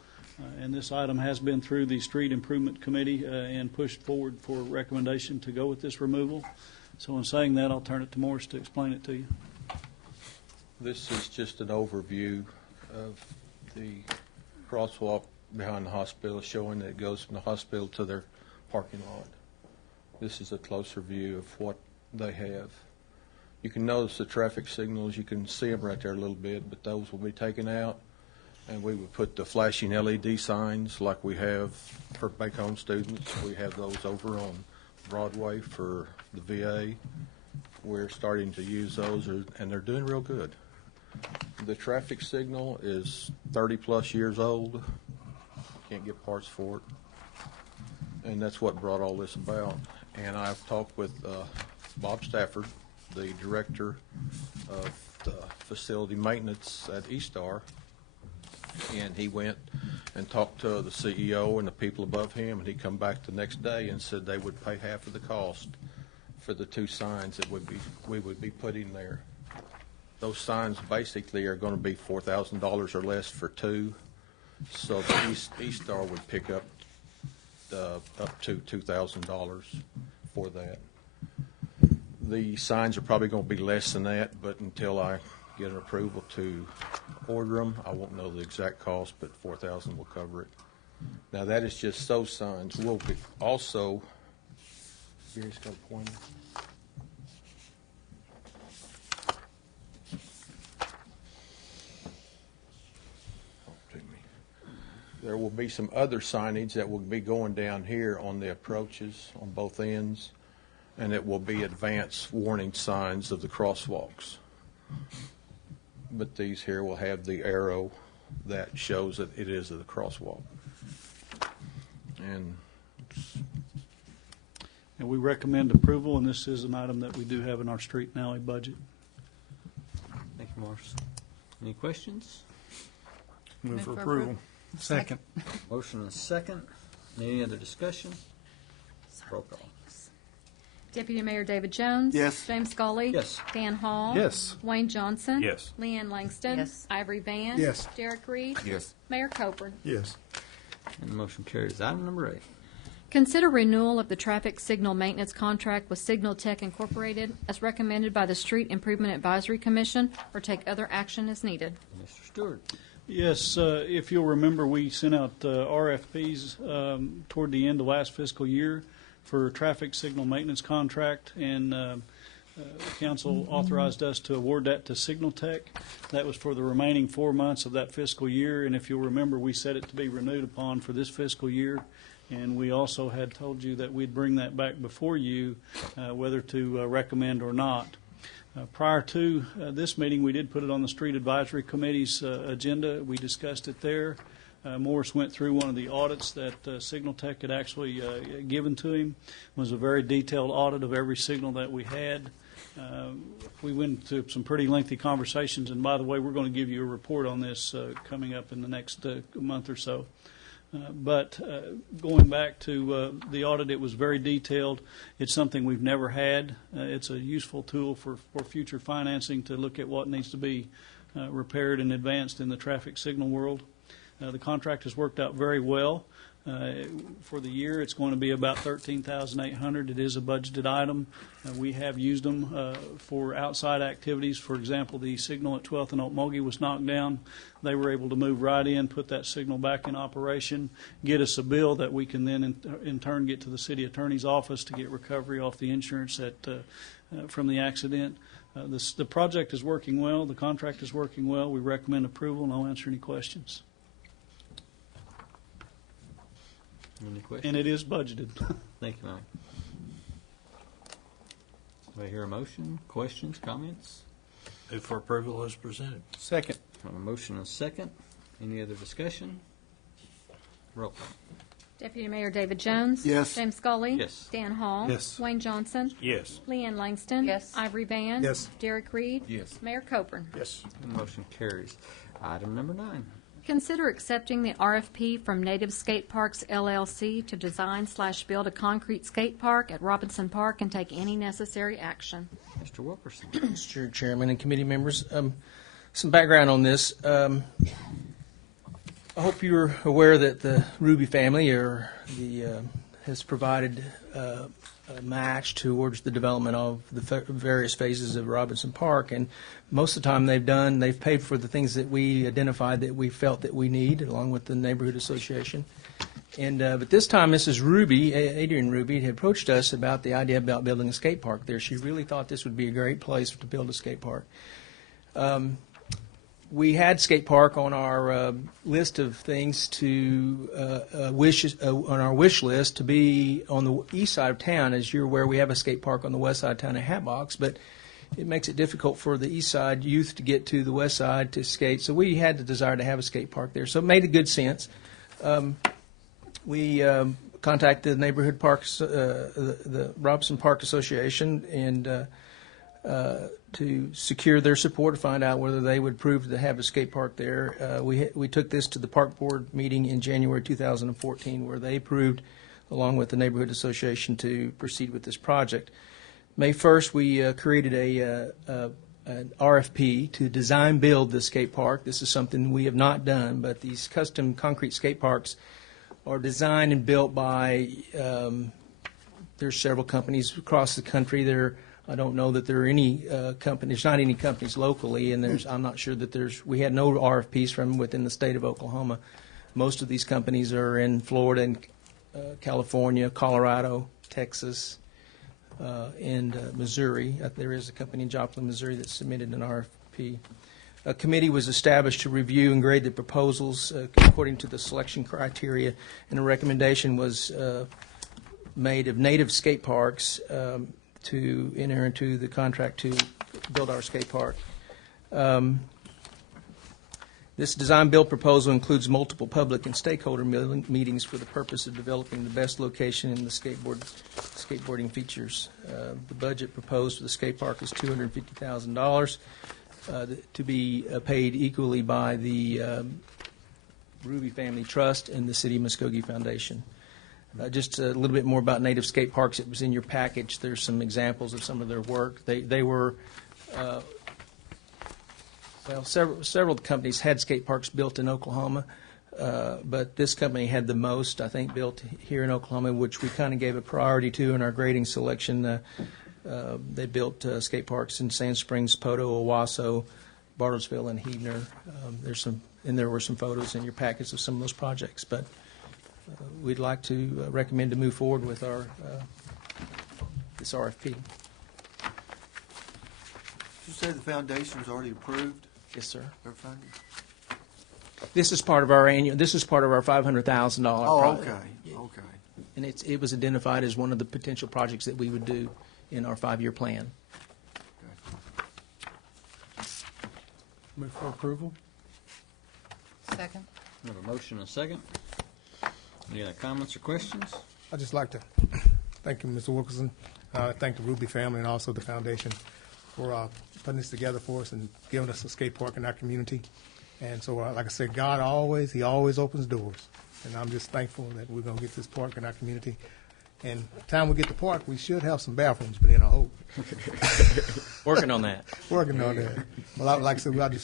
and this item has been through the Street Improvement Committee and pushed forward for recommendation to go with this removal. So in saying that, I'll turn it to Morris to explain it to you. This is just an overview of the crosswalk behind the hospital, showing that it goes from the hospital to their parking lot. This is a closer view of what they have. You can notice the traffic signals. You can see them right there a little bit, but those will be taken out, and we would put the flashing LED signs like we have for Bacon students. We have those over on Broadway for the VA. We're starting to use those, and they're doing real good. The traffic signal is 30-plus years old. Can't get parts for it. And that's what brought all this about. And I've talked with Bob Stafford, the director of the facility maintenance at eStar, and he went and talked to the CEO and the people above him, and he come back the next day and said they would pay half of the cost for the 2 signs that we would be putting there. Those signs basically are going to be $4,000 or less for 2, so the eStar would pick up to $2,000 for that. The signs are probably going to be less than that, but until I get an approval to order them, I won't know the exact cost, but $4,000 will cover it. Now that is just those signs. We'll be also, Gary's got a pointer. There will be some other signage that will be going down here on the approaches on both ends, and it will be advance warning signs of the crosswalks. But these here will have the arrow that shows that it is a crosswalk. And we recommend approval, and this is an item that we do have in our street and alley budget. Thank you, Morris. Any questions? Move for approval. Second. Motion and a second. Any other discussion? Roll call. Deputy Mayor David Jones. Yes. James Scully. Yes. Dan Hall. Yes. Wayne Johnson. Yes. Leanne Langston. Yes. Ivory Van. Yes. Derek Reed. Yes. Mayor Copeland. Yes. And the motion carries. Item number 8. Consider renewal of the traffic signal maintenance contract with Signal Tech Incorporated as recommended by the Street Improvement Advisory Commission, or take other action as needed. Mr. Stewart. Yes, if you'll remember, we sent out RFPs toward the end of last fiscal year for traffic signal maintenance contract, and council authorized us to award that to Signal Tech. That was for the remaining 4 months of that fiscal year, and if you'll remember, we set it to be renewed upon for this fiscal year, and we also had told you that we'd bring that back before you, whether to recommend or not. Prior to this meeting, we did put it on the Street Advisory Committee's agenda. We discussed it there. Morris went through one of the audits that Signal Tech had actually given to him. It was a very detailed audit of every signal that we had. We went through some pretty lengthy conversations, and by the way, we're going to give you a report on this coming up in the next month or so. But going back to the audit, it was very detailed. It's something we've never had. It's a useful tool for future financing to look at what needs to be repaired and advanced in the traffic signal world. The contract has worked out very well. For the year, it's going to be about $13,800. It is a budgeted item. We have used them for outside activities. For example, the signal at 12th and Okmulgee was knocked down. They were able to move right in, put that signal back in operation, get us a bill that we can then in turn get to the city attorney's office to get recovery off the insurance from the accident. The project is working well. The contract is working well. We recommend approval, and I'll answer any questions. Any questions? And it is budgeted. Thank you, Mike. Do I hear a motion? Questions, comments? Move for approval as presented. Second. A motion and a second. Any other discussion? Roll call. Deputy Mayor David Jones. Yes. James Scully. Yes. Dan Hall. Yes. Wayne Johnson. Yes. Leanne Langston. Yes. Ivory Van. Yes. Derek Reed. Yes. Mayor Copeland. Yes. The motion carries. Item number 9. Consider accepting the RFP from Native Skate Parks LLC to design/build a concrete skate park at Robinson Park and take any necessary action. Mr. Wilkerson. Mr. Chairman and committee members, some background on this. I hope you're aware that the Ruby family, or the has provided a match towards the development of the various phases of Robinson Park, and most of the time they've paid for the things that we identified that we felt that we need, along with the neighborhood association. And but this time, Mrs. Ruby, Adrian Ruby, had approached us about the idea about building a skate park there. She really thought this would be a great place to build a skate park. We had skate park on our list of things to on our wish list to be on the east side of town. As you're aware, we have a skate park on the west side of town at Hatbox, but it makes it difficult for the east side youth to get to the west side to skate. So we had the desire to have a skate park there. So it made a good sense. We contacted the neighborhood parks, the Robinson Park Association, and to secure their support to find out whether they would approve to have a skate park there. We took this to the park board meeting in January 2014, where they approved, along with the neighborhood association, to proceed with this project. May 1st, we created an RFP to design build the skate park. This is something we have not done, but these custom concrete skate parks are designed and built by, there's several companies across the country. I don't know that there are any companies, not any companies locally, and I'm not sure that we had no RFPs from within the state of Oklahoma. Most of these companies are in Florida and California, Colorado, Texas, and Missouri. There is a company in Joplin, Missouri that submitted an RFP. A committee was established to review and grade the proposals according to the selection criteria, and a recommendation was made of native skate parks to enter into the contract to build our skate park. This design-build proposal includes multiple public and stakeholder meetings for the purpose of developing the best location in the skateboarding features. The budget proposed for the skate park is $250,000. To be paid equally by the Ruby Family Trust and the City of Muskogee Foundation. Just a little bit more about native skate parks. It was in your package. There's some examples of some of their work. They were, several companies had skate parks built in Oklahoma, but this company had the most, I think, built here in Oklahoma, which we kind of gave a priority to in our grading selection. They built skate parks in Sand Springs, Poto, Owasso, Bartlesville, and Heavener. There were some photos in your packets of some of those projects. But we'd like to recommend to move forward with our this RFP. Did you say the foundation's already approved? Yes, sir. Their funding? This is part of our annual. This is part of our $500,000. Oh, okay. Okay. And it was identified as one of the potential projects that we would do in our 5-year plan. Move for approval. Second. We have a motion and a second. Any other comments or questions? I'd just like to thank you, Mr. Wilkerson. Thank the Ruby family and also the foundation for putting this together for us and giving us a skate park in our community. And so, like I said, God he always opens doors. And I'm just thankful that we're going to get this park in our community. And by the time we get the park, we should have some bathrooms, but I hope. Working on that. Working on that. Well, like I said, we're just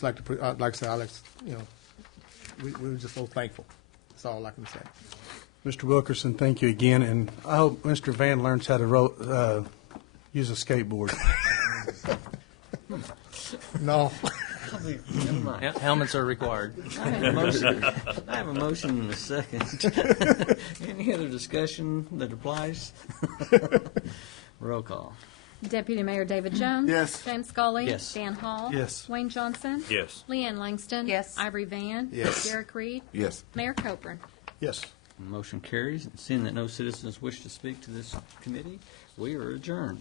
so thankful. That's all I can say. Mr. Wilkerson, thank you again, and I hope Mr. Van learns how to use a skateboard. No. Helmets are required. I have a motion and a second. Any other discussion that applies? Roll call. Deputy Mayor David Jones. Yes. James Scully. Yes. Dan Hall. Yes. Wayne Johnson. Yes. Leanne Langston. Yes. Ivory Van. Yes. Derek Reed. Yes. Mayor Copeland. Yes. Motion carries. And seeing that no citizens wish to speak to this committee, we are adjourned.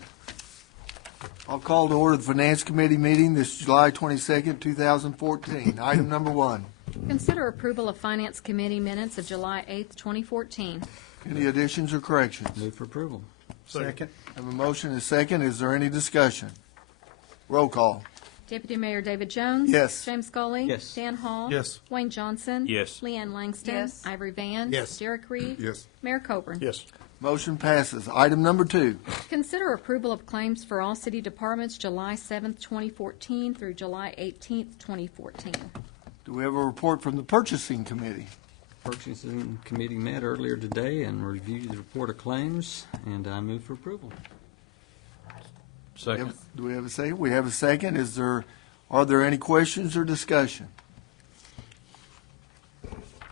I'll call to order the Finance Committee meeting this July 22nd, 2014. Item number 1. Consider approval of Finance Committee minutes of July 8th, 2014. Any additions or corrections? Move for approval. Second. I have a motion and a second. Is there any discussion? Roll call. Deputy Mayor David Jones. Yes. James Scully. Yes. Dan Hall. Yes. Wayne Johnson. Yes. Leanne Langston. Yes. Ivory Van. Yes. Derek Reed. Yes. Mayor Copeland. Yes. Motion passes. Item number 2. Consider approval of claims for all city departments July 7th, 2014 through July 18th, 2014. Do we have a report from the Purchasing Committee? Purchasing Committee met earlier today and reviewed the report of claims, and I move for approval. Second. Do we have a second? We have a second. Are there any questions or discussion?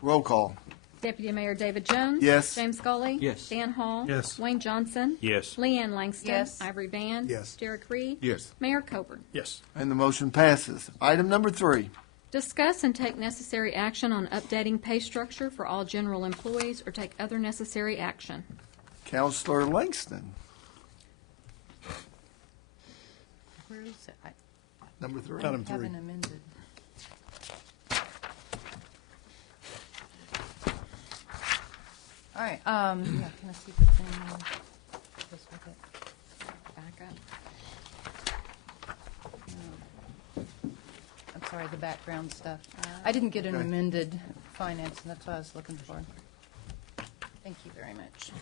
Roll call. Deputy Mayor David Jones. Yes. James Scully. Yes. Dan Hall. Yes. Wayne Johnson. Yes. Leanne Langston. Yes. Ivory Van. Yes. Derek Reed. Yes. Mayor Coburn. Yes. And the motion passes. Item number 3. Discuss and take necessary action on updating pay structure for all general employees or take other necessary action. Counselor Langston. Where is it? Number 3. Item I 3. haven't amended. All right, yeah, can I see the thing? Goes with it? Back up. I'm sorry, the background stuff. I didn't get an Okay. amended finance, and that's what I was looking for. Thank you very much.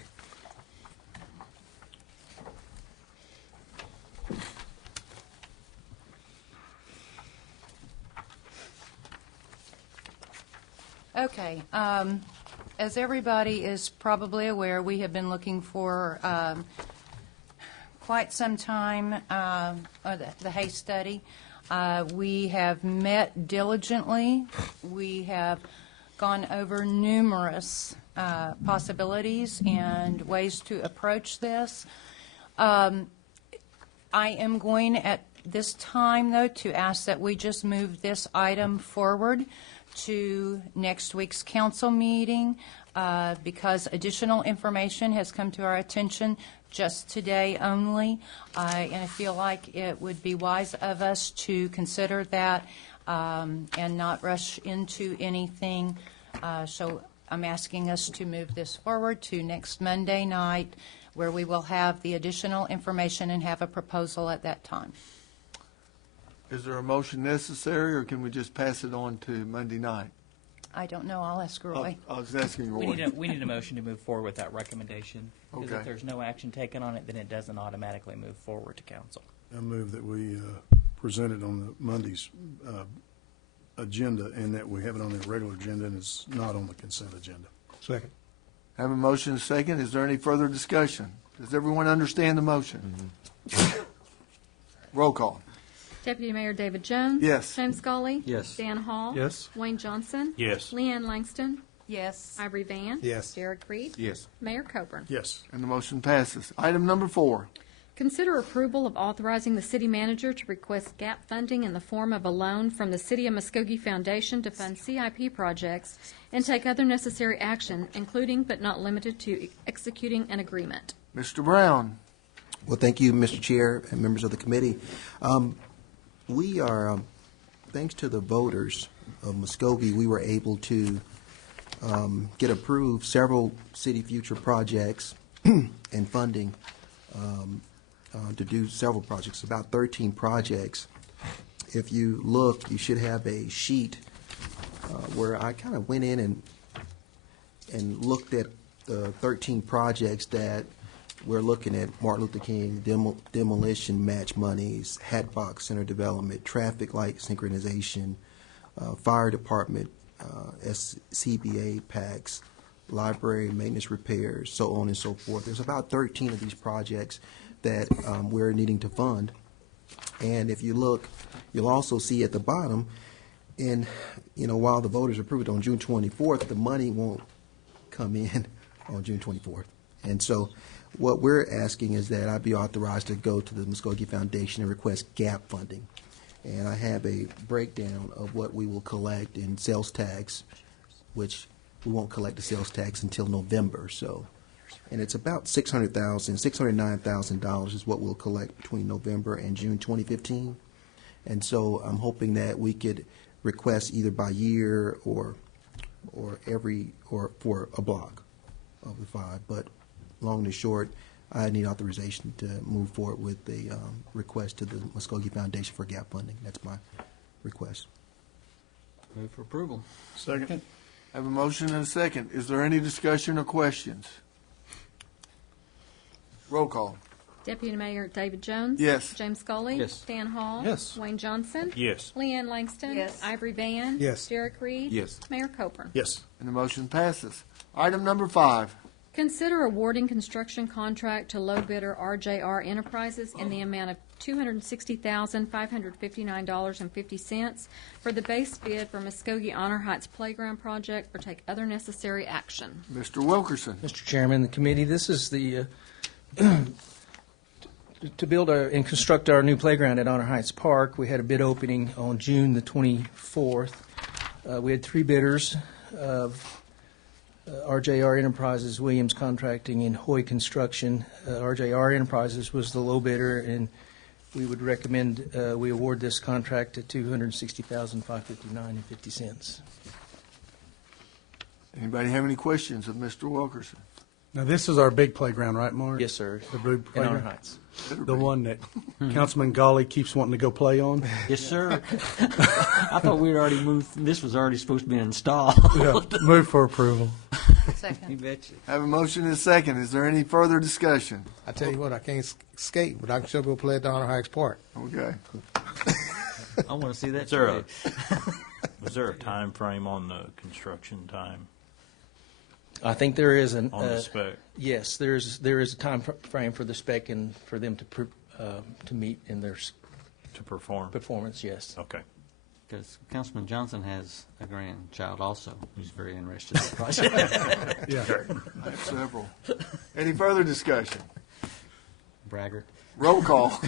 Okay, as everybody is probably aware, we have been looking for quite some time, the Hay study. We have met diligently. We have gone over numerous possibilities and ways to approach this. I am going at this time, though, to ask that we just move this item forward to next week's council meeting because additional information has come to our attention just today only. And I feel like it would be wise of us to consider that and not rush into anything. So I'm asking us to move this forward to next Monday night, where we will have the additional information and have a proposal at that time. Is there a motion necessary, or can we just pass it on to Monday night? I don't know. I'll ask Roy. I was asking Roy. We need a motion to move forward with that recommendation. Because Okay. if there's no action taken on it, then it doesn't automatically move forward to council. I move that we present it on the Monday's agenda and that we have it on the regular agenda and it's not on the consent agenda. Second. Have a motion and a second. Is there any further discussion? Does everyone understand the motion? Roll call. Deputy Mayor David Jones. Yes. James Scully. Yes. Dan Hall. Yes. Wayne Johnson. Yes. Leanne Langston. Yes. Ivory Van. Yes. Derek Reed. Yes. Mayor Coburn. Yes. And the motion passes. Item number 4. Consider approval of authorizing the city manager to request gap funding in the form of a loan from the City of Muskogee Foundation to fund CIP projects and take other necessary action, including but not limited to executing an agreement. Mr. Brown. Well, thank you, Mr. Chair and members of the committee. We are, thanks to the voters of Muskogee, we were able to get approved several city future projects and funding to do several projects, about 13 projects. If you look, you should have a sheet where I kind of went in and looked at the 13 projects that we're looking at: Martin Luther King, demolition match monies, Hatbox Center development, traffic light synchronization, fire department, CBA packs, library maintenance repairs, so on and so forth. There's about 13 of these projects that we're needing to fund. And if you look, you'll also see at the bottom, and while the voters approved it on June 24th, the money won't come in on June 24th. And so what we're asking is that I be authorized to go to the Muskogee Foundation and request gap funding. And I have a breakdown of what we will collect in sales tax, which we won't collect the sales tax until November. And it's about $609,000 is what we'll collect between November and June 2015. And so I'm hoping that we could request either by year or for a block of the 5. But long and short, I need authorization to move forward with the request to the Muskogee Foundation for gap funding. That's my request. Move for approval. Second. I have a motion and a second. Is there any discussion or questions? Roll call. Deputy Mayor David Jones. Yes. James Scully. Yes. Dan Hall. Yes. Wayne Johnson. Yes. Leanne Langston. Yes. Ivory Van. Yes. Derek Reed. Yes. Mayor Copeland. Yes. And the motion passes. Item number 5. Consider awarding construction contract to low bidder RJR Enterprises in the amount of $260,559.50 for the base bid for Muskogee Honor Heights Playground Project, or take other necessary action. Mr. Wilkerson. Mr. Chairman, the committee, this is the to build and construct our new playground at Honor Heights Park. We had a bid opening on June the 24th. We had 3 bidders of RJR Enterprises, Williams Contracting, and Hoy Construction. RJR Enterprises was the low bidder, and we would recommend we award this contract at $260,559.50. Anybody have any questions of Mr. Wilkerson? Now, this is our big playground, right, Mark? Yes, sir. The blue In Honor playground? Heights. The one that Councilman Golly keeps wanting to go play on? Yes, sir. I thought we had already moved, this was already supposed to be installed. Yeah, move for approval. You Second. betcha. Have a motion and a second. Is there any further discussion? I tell you what, I can't skate, but I can sure go play at the Honor Heights Park. Okay. I want to see that. Was there a time frame on the construction time I think there is on the spec? Yes, there is a time frame for the spec and for them to meet in their To perform? performance. Yes. Okay. Because Councilman Johnson has a grandchild also who's very interested in the project. Yeah. I have several. Any further discussion? Bragger. Roll call.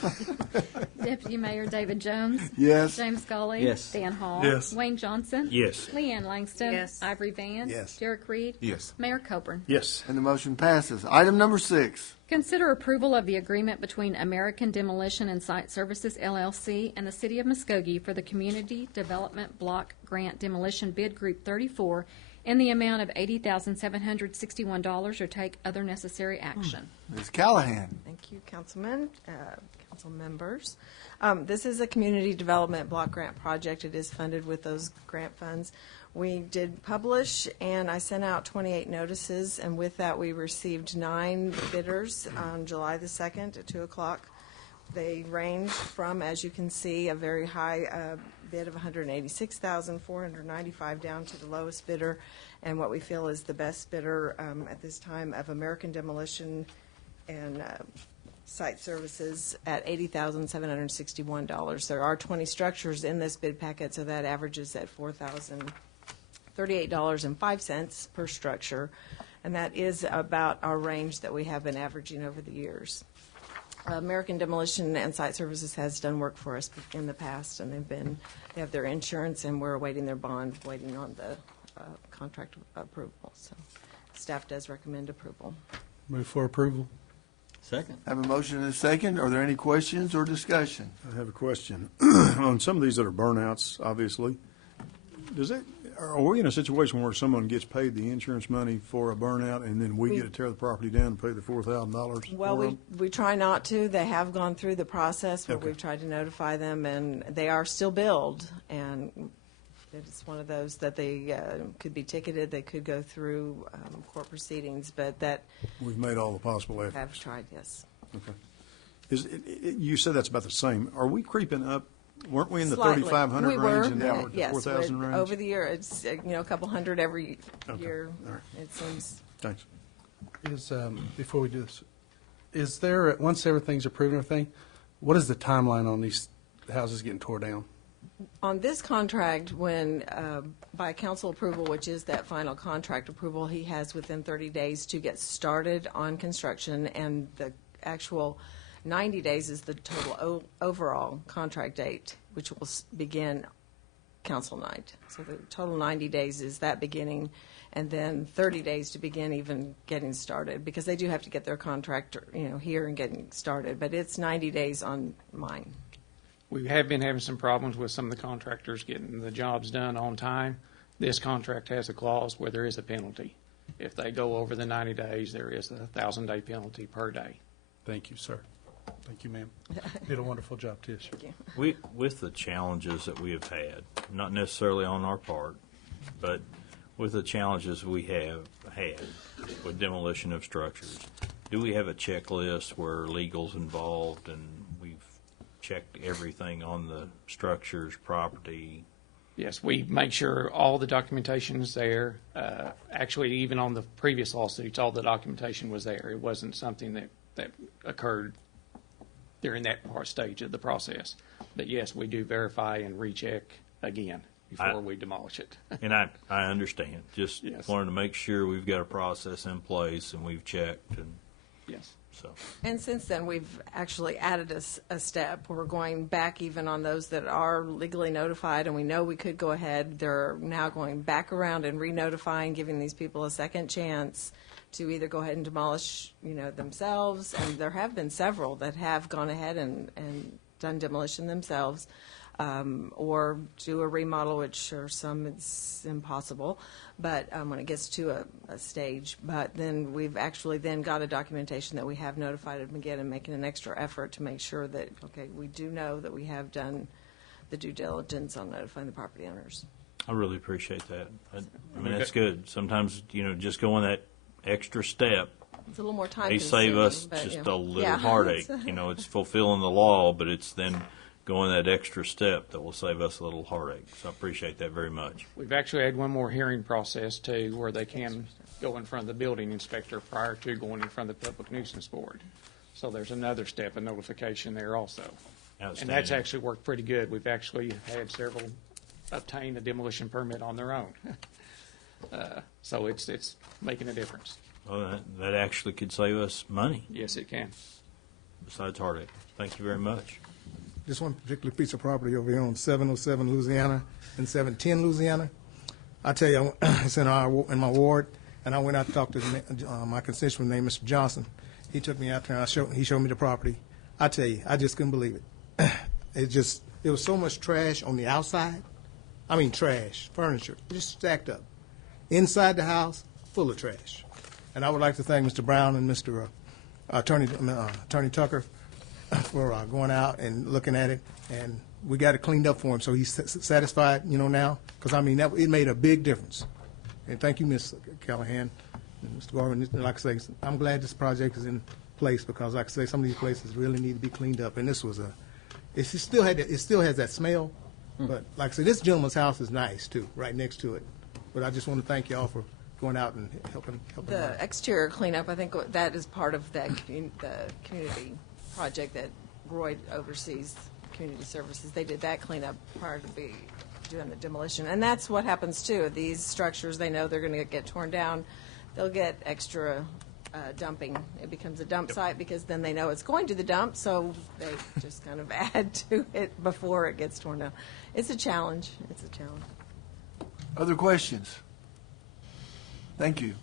Deputy Mayor David Jones. Yes. James Scully. Yes. Dan Hall. Yes. Wayne Johnson. Yes. Leanne Langston. Yes. Ivory Van. Yes. Derek Reed. Yes. Mayor Copeland. Yes. And the motion passes. Item number 6. Consider approval of the agreement between American Demolition and Site Services, LLC, and the City of Muskogee for the Community Development Block Grant Demolition Bid Group 34 in the amount of $80,761, or take other necessary action. Ms. Callahan. Thank you, Councilman, council members. This is a community development block grant project. It is funded with those grant funds. We did publish, and I sent out 28 notices, and with that, we received 9 bidders on July the 2nd at 2 o'clock. They range from, as you can see, a very high bid of $186,495 down to the lowest bidder, and what we feel is the best bidder at this time of American Demolition and Site Services at $80,761. There are 20 structures in this bid packet, so that averages at $4,038.05 per structure, and that is about our range that we have been averaging over the years. American Demolition and Site Services has done work for us in the past, and they have their insurance, and we're awaiting their bond, waiting on the contract approval. So staff does recommend approval. Move for approval. Second. Have a motion and a second. Are there any questions or discussion? I have a question. On some of these that are burnouts, obviously, are we in a situation where someone gets paid the insurance money for a burnout and then we get to tear the property down and pay the $4,000? Well, we try not to. They have gone through the process where Okay. we've tried to notify them, and they are still billed. And it's one of those that they could be ticketed. They could go through court proceedings, but that We've made all the possible efforts. have tried, yes. Okay. You said that's about the same. Are we creeping up? Weren't we in the Slightly. 3,500 We range were, and now we're at the yes, 4,000 range? over the year, it's a couple hundred every Okay. year. All right. It seems. Thanks. Before we do this, is there, once everything's approved and everything, what is the timeline on these houses getting tore down? On this contract, when by council approval, which is that final contract approval, he has within 30 days to get started on construction, and the actual 90 days is the total overall contract date, which will begin council night. So the total 90 days is that beginning, and then 30 days to begin even getting started, because they do have to get their contract, here and getting started. But it's 90 days on mine. We have been having some problems with some of the contractors getting the jobs done on time. This contract has a clause where there is a penalty. If they go over the 90 days, there is a 1,000-day penalty per day. Thank you, sir. Thank you, ma'am. Did a wonderful job, Tish. With the challenges that we have had, not necessarily on our part, but with the challenges we have had with demolition of structures, Do we have a checklist where legal's involved and we've checked everything on the structures, property? Yes, we make sure all the documentation is there. Actually, even on the previous lawsuits, all the documentation was there. It wasn't something that occurred during that stage of the process. But yes, we do verify and recheck again before we demolish it. And I understand. Just Yes. wanted to make sure we've got a process in place and we've checked. And yes. So. And since then, we've actually added a step. We're going back even on those that are legally notified, and we know we could go ahead. They're now going back around and re-notifying, giving these people a second chance to either go ahead and demolish, themselves. And there have been several that have gone ahead and done demolition themselves, or do a remodel, which for some it's impossible. But when it gets to a stage, but then we've actually then got a documentation that we have notified them again and making an extra effort to make sure that, okay, we do know that we have done the due diligence on notifying the property owners. I really appreciate that. I mean, that's good. Sometimes, just going that extra step, It's a little more time they consuming. save us but, just yeah. a little Yeah. heartache. It's fulfilling the law, but it's then going that extra step that will save us a little heartache. So I appreciate that very much. We've actually had one more hearing process, too, where they can go in front of the building inspector prior to going in front of the Public Nuisance Board. So there's another step of notification there also. And that's actually worked pretty good. We've actually had several obtain a demolition permit on their own. So it's making a difference. Well, that actually could save us money. Yes, it can. Besides heartache. Thank you very much. This one particular piece of property over here on 707 Louisiana and 710 Louisiana. I tell you, it's in my ward, and I went out to talk to my constituent named Mr. Johnson. He took me out there, and he showed me the property. I tell you, I just couldn't believe it. It was so much trash on the outside. I mean, trash, furniture, just stacked up. Inside the house, full of trash. And I would like to thank Mr. Brown and Mr. Attorney Tucker for going out and looking at it, and we got it cleaned up for him, so he's satisfied, now, because, it made a big difference. And thank you, Ms. Callahan and Mr. Garvin. Like I say, I'm glad this project is in place, because, like I say, some of these places really need to be cleaned up, and this was it still has that smell, but like I say, this gentleman's house is nice, too, right next to it. But I just want to thank you all for going out and helping The out. exterior cleanup, I think that is part of the community project that Roy oversees, community services. They did that cleanup prior to doing the demolition. And that's what happens, too. These structures, they know they're going to get torn down. They'll get extra dumping. It becomes a dump site because then they know it's going to the dump, so they just kind of add to it before it gets torn down. It's a challenge. It's a challenge. Other questions? Thank you.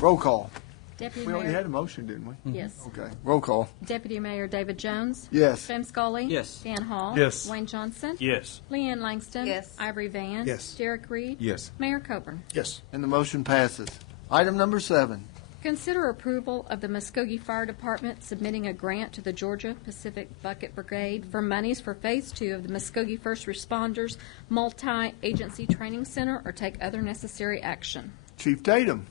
Roll call. Deputy We already Mayor. had a motion, didn't we? Yes. Okay. Roll call. Deputy Mayor David Jones. Yes. James Scully. Yes. Dan Hall. Yes. Wayne Johnson. Yes. Leanne Langston. Yes. Ivory Van. Yes. Derek Reed. Yes. Mayor Coburn. Yes. And the motion passes. Item number 7. Consider approval of the Muskogee Fire Department submitting a grant to the Georgia Pacific Bucket Brigade for monies for Phase 2 of the Muskogee First Responders Multi-Agency Training Center, or take other necessary action. Chief Tatum.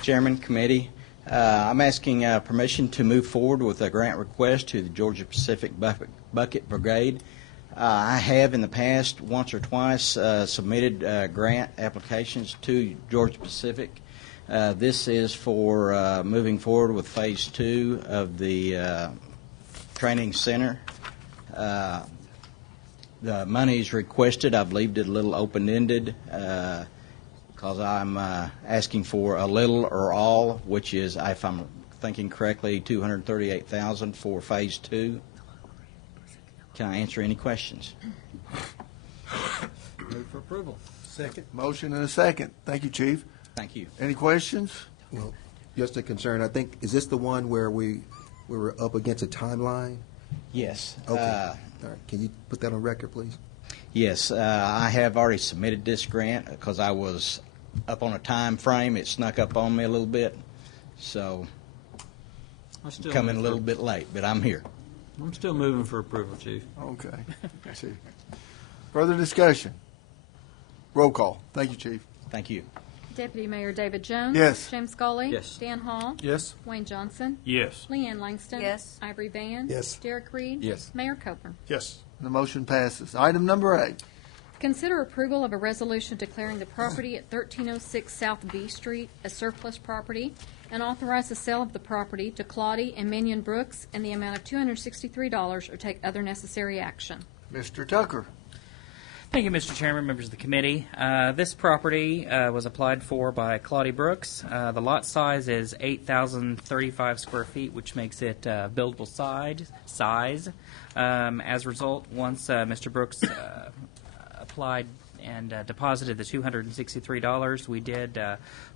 Chairman, committee, I'm asking permission to move forward with a grant request to the Georgia Pacific Bucket Brigade. I have in the past once or twice submitted grant applications to Georgia Pacific. This is for moving forward with Phase 2 of the training center. The monies requested, I've left it a little open-ended because I'm asking for a little or all, which is, if I'm thinking correctly, $238,000 for Phase 2. Can I answer any questions? Move for approval. Second. Motion and a second. Thank you, Chief. Thank you. Any questions? Well, just a concern, I think, is this the one where we were up against a timeline? Yes. Okay. All right. Can you put that on record, please? Yes, I have already submitted this grant because I was up on a time frame. It snuck up on me a little bit, so I still coming a move little for- bit late, but I'm here. I'm still moving for approval, Chief. Okay. Chief. Further discussion? Roll call. Thank you, Chief. Thank you. Deputy Mayor David Jones. Yes. James Scully. Yes. Dan Hall. Yes. Wayne Johnson. Yes. Leanne Langston. Yes. Ivory Van. Yes. Derek Reed. Yes. Mayor Coburn. Yes. The motion passes. Item number 8. Consider approval of a resolution declaring the property at 1306 South B Street as surplus property and authorize the sale of the property to Claudie and Minion Brooks in the amount of $263 or take other necessary action. Mr. Tucker. Thank you, Mr. Chairman, members of the committee. This property was applied for by Claudie Brooks. The lot size is 8,035 square feet, which makes it buildable size. As a result, once Mr. Brooks applied and deposited the $263, we did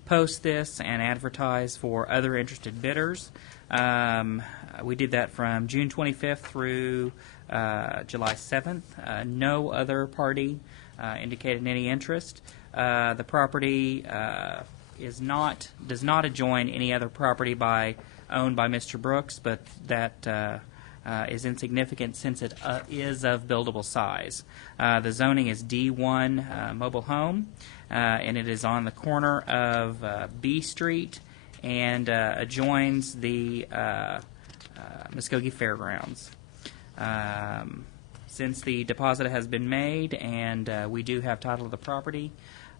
post this and advertise for other interested bidders. We did that from June 25th through July 7th. No other party indicated any interest. The property does not adjoin any other property owned by Mr. Brooks, but that is insignificant since it is of buildable size. The zoning is D1 mobile home, and it is on the corner of B Street and adjoins the Muskogee Fairgrounds. Since the deposit has been made and we do have title of the property,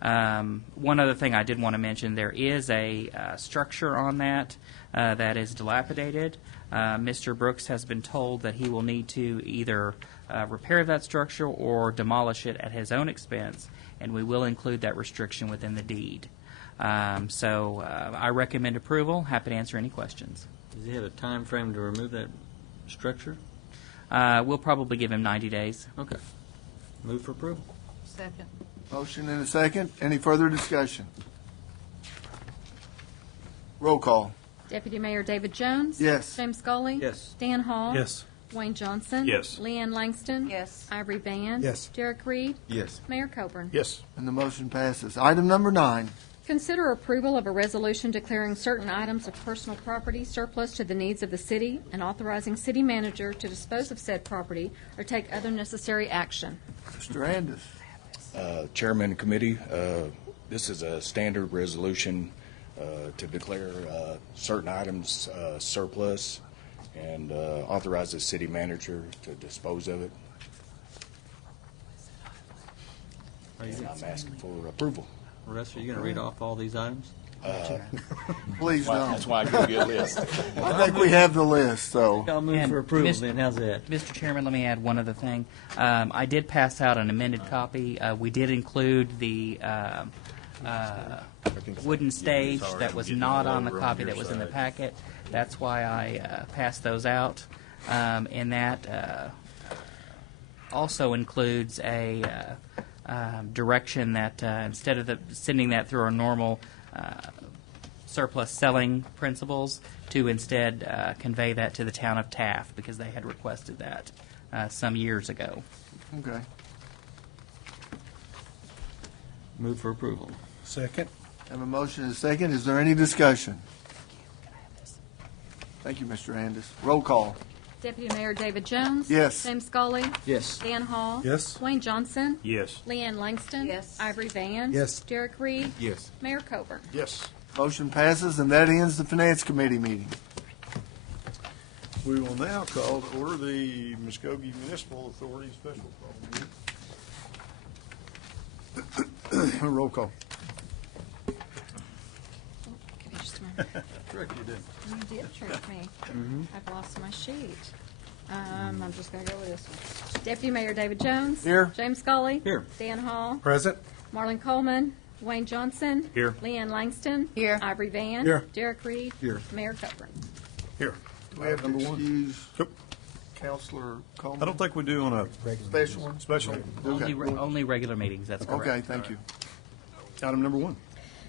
one other thing I did want to mention, there is a structure on that that is dilapidated. Mr. Brooks has been told that he will need to either repair that structure or demolish it at his own expense, and we will include that restriction within the deed. So I recommend approval. Happy to answer any questions. Does he have a time frame to remove that structure? We'll probably give him 90 days. Okay. Move for approval. Second. Motion and a second. Any further discussion? Roll call. Deputy Mayor David Jones. Yes. James Scully. Yes. Dan Hall. Yes. Wayne Johnson. Yes. Leanne Langston. Yes. Ivory Van. Yes. Derek Reed. Yes. Mayor Coburn. Yes. And the motion passes. Item number 9. Consider approval of a resolution declaring certain items of personal property surplus to the needs of the city and authorizing city manager to dispose of said property or take other necessary action. Mr. Andis. Chairman and committee, this is a standard resolution to declare certain items surplus and authorize the city manager to dispose of it. And I'm asking for approval. Russ, are you going to read off all these items? Please don't. That's why I give you a list. I think we have the list, so. I'll move for approval then. How's that? Mr. Chairman, let me add one other thing. I did pass out an amended copy. We did include the wooden stage that was not on the copy that was in the packet. That's why I passed those out. And that also includes a direction that instead of sending that through our normal surplus selling principles, to instead convey that to the town of Taft because they had requested that some years ago. Okay. Move for approval. Second. Have a motion and a second. Is there any discussion? Thank you, Mr. Andis. Roll call. Deputy Mayor David Jones. Yes. James Scully. Yes. Dan Hall. Yes. Wayne Johnson. Yes. Leanne Langston. Yes. Ivory Van. Yes. Derek Reed. Yes. Mayor Coburn. Yes. Motion passes, and that ends the Finance Committee meeting. We will now call to order the Muskogee Municipal Authority Special Call meeting. Roll call. Give me just a minute. Trick you did. You did trick me. I've lost my sheet. I'm just going to go with this one. Deputy Mayor David Jones. Here. James Scully. Here. Dan Hall. Present. Marlon Coleman. Wayne Johnson. Here. Leanne Langston. Here. Ivory Van. Here. Derek Reed. Here. Mayor Coburn. Here. Do we have to Number one. excuse Yep. Counselor Coleman? I don't think we do on a Special one? special. Okay. Only regular meetings, that's correct. Okay, thank you. Item number 1.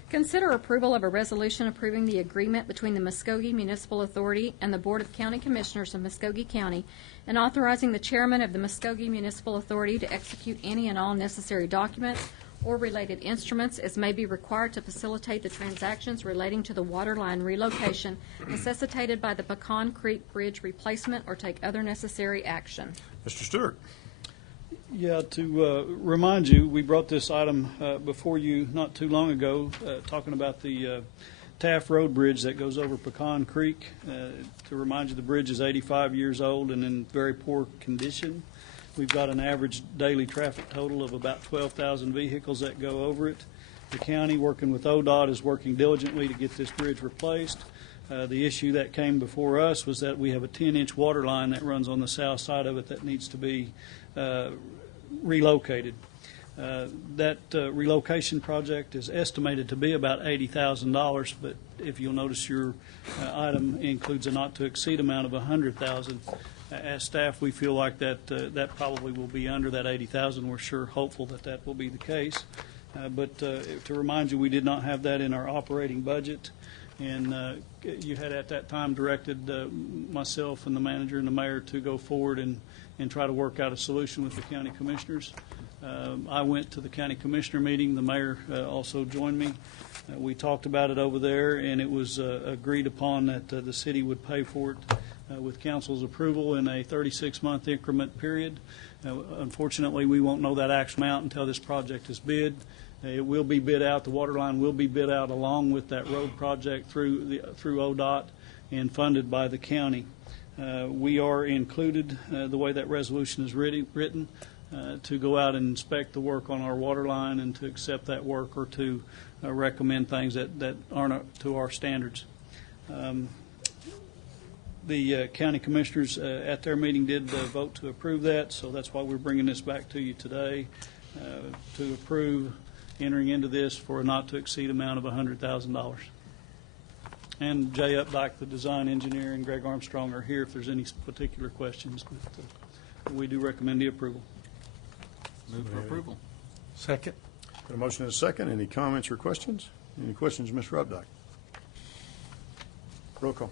Consider approval of a resolution approving the agreement between the Muskogee Municipal Authority and the Board of County Commissioners of Muskogee County and authorizing the chairman of the Muskogee Municipal Authority to execute any and all necessary documents or related instruments as may be required to facilitate the transactions relating to the water line relocation necessitated by the Pecan Creek Bridge replacement or take other necessary action. Mr. Stewart. Yeah, to remind you, we brought this item before you not too long ago, talking about the Taft Road Bridge that goes over Pecan Creek. To remind you, the bridge is 85 years old and in very poor condition. We've got an average daily traffic total of about 12,000 vehicles that go over it. The county, working with ODOT, is working diligently to get this bridge replaced. The issue that came before us was that we have a 10-inch water line that runs on the south side of it that needs to be relocated. That relocation project is estimated to be about $80,000, but if you'll notice, your item includes a not-to-exceed amount of $100,000. As staff, we feel like that probably will be under that $80,000. We're sure hopeful that that will be the case. But to remind you, we did not have that in our operating budget, and you had at that time directed myself and the manager and the mayor to go forward and try to work out a solution with the county commissioners. I went to the county commissioner meeting. The mayor also joined me. We talked about it over there, and it was agreed upon that the city would pay for it with council's approval in a 36-month increment period. Unfortunately, we won't know that actual amount until this project is bid. It will be bid out. The water line will be bid out along with that road project through ODOT and funded by the county. We are included, the way that resolution is written, to go out and inspect the work on our water line and to accept that work or to recommend things that aren't up to our standards. The county commissioners at their meeting did vote to approve that, so that's why we're bringing this back to you today to approve entering into this for a not-to-exceed amount of $100,000. And Jay Updike, the design engineer, and Greg Armstrong are here if there's any particular questions, but we do recommend the approval. Move for approval. Second. Got a motion and a second. Any comments or questions? Any questions, Mr. Updike? Roll call.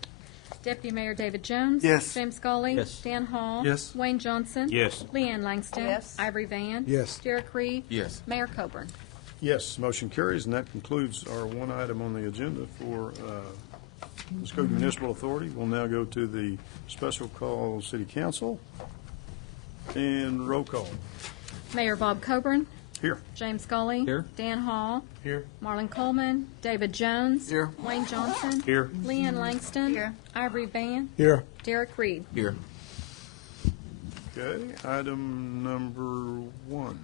Deputy Mayor David Jones. Yes. James Scully. Yes. Dan Hall. Yes. Wayne Johnson. Yes. Leanne Langston. Yes. Ivory Van. Yes. Derek Reed. Yes. Mayor Coburn. Yes, motion carries, and that concludes our one item on the agenda for Muskogee Municipal Authority. We'll now go to the special call City Council. And roll call. Mayor Bob Coburn. Here. James Scully. Here. Dan Hall. Here. Marlon Coleman. David Jones. Here. Wayne Johnson. Here. Leanne Langston. Here. Ivory Van. Here. Derek Reed. Here. Okay, item number 1.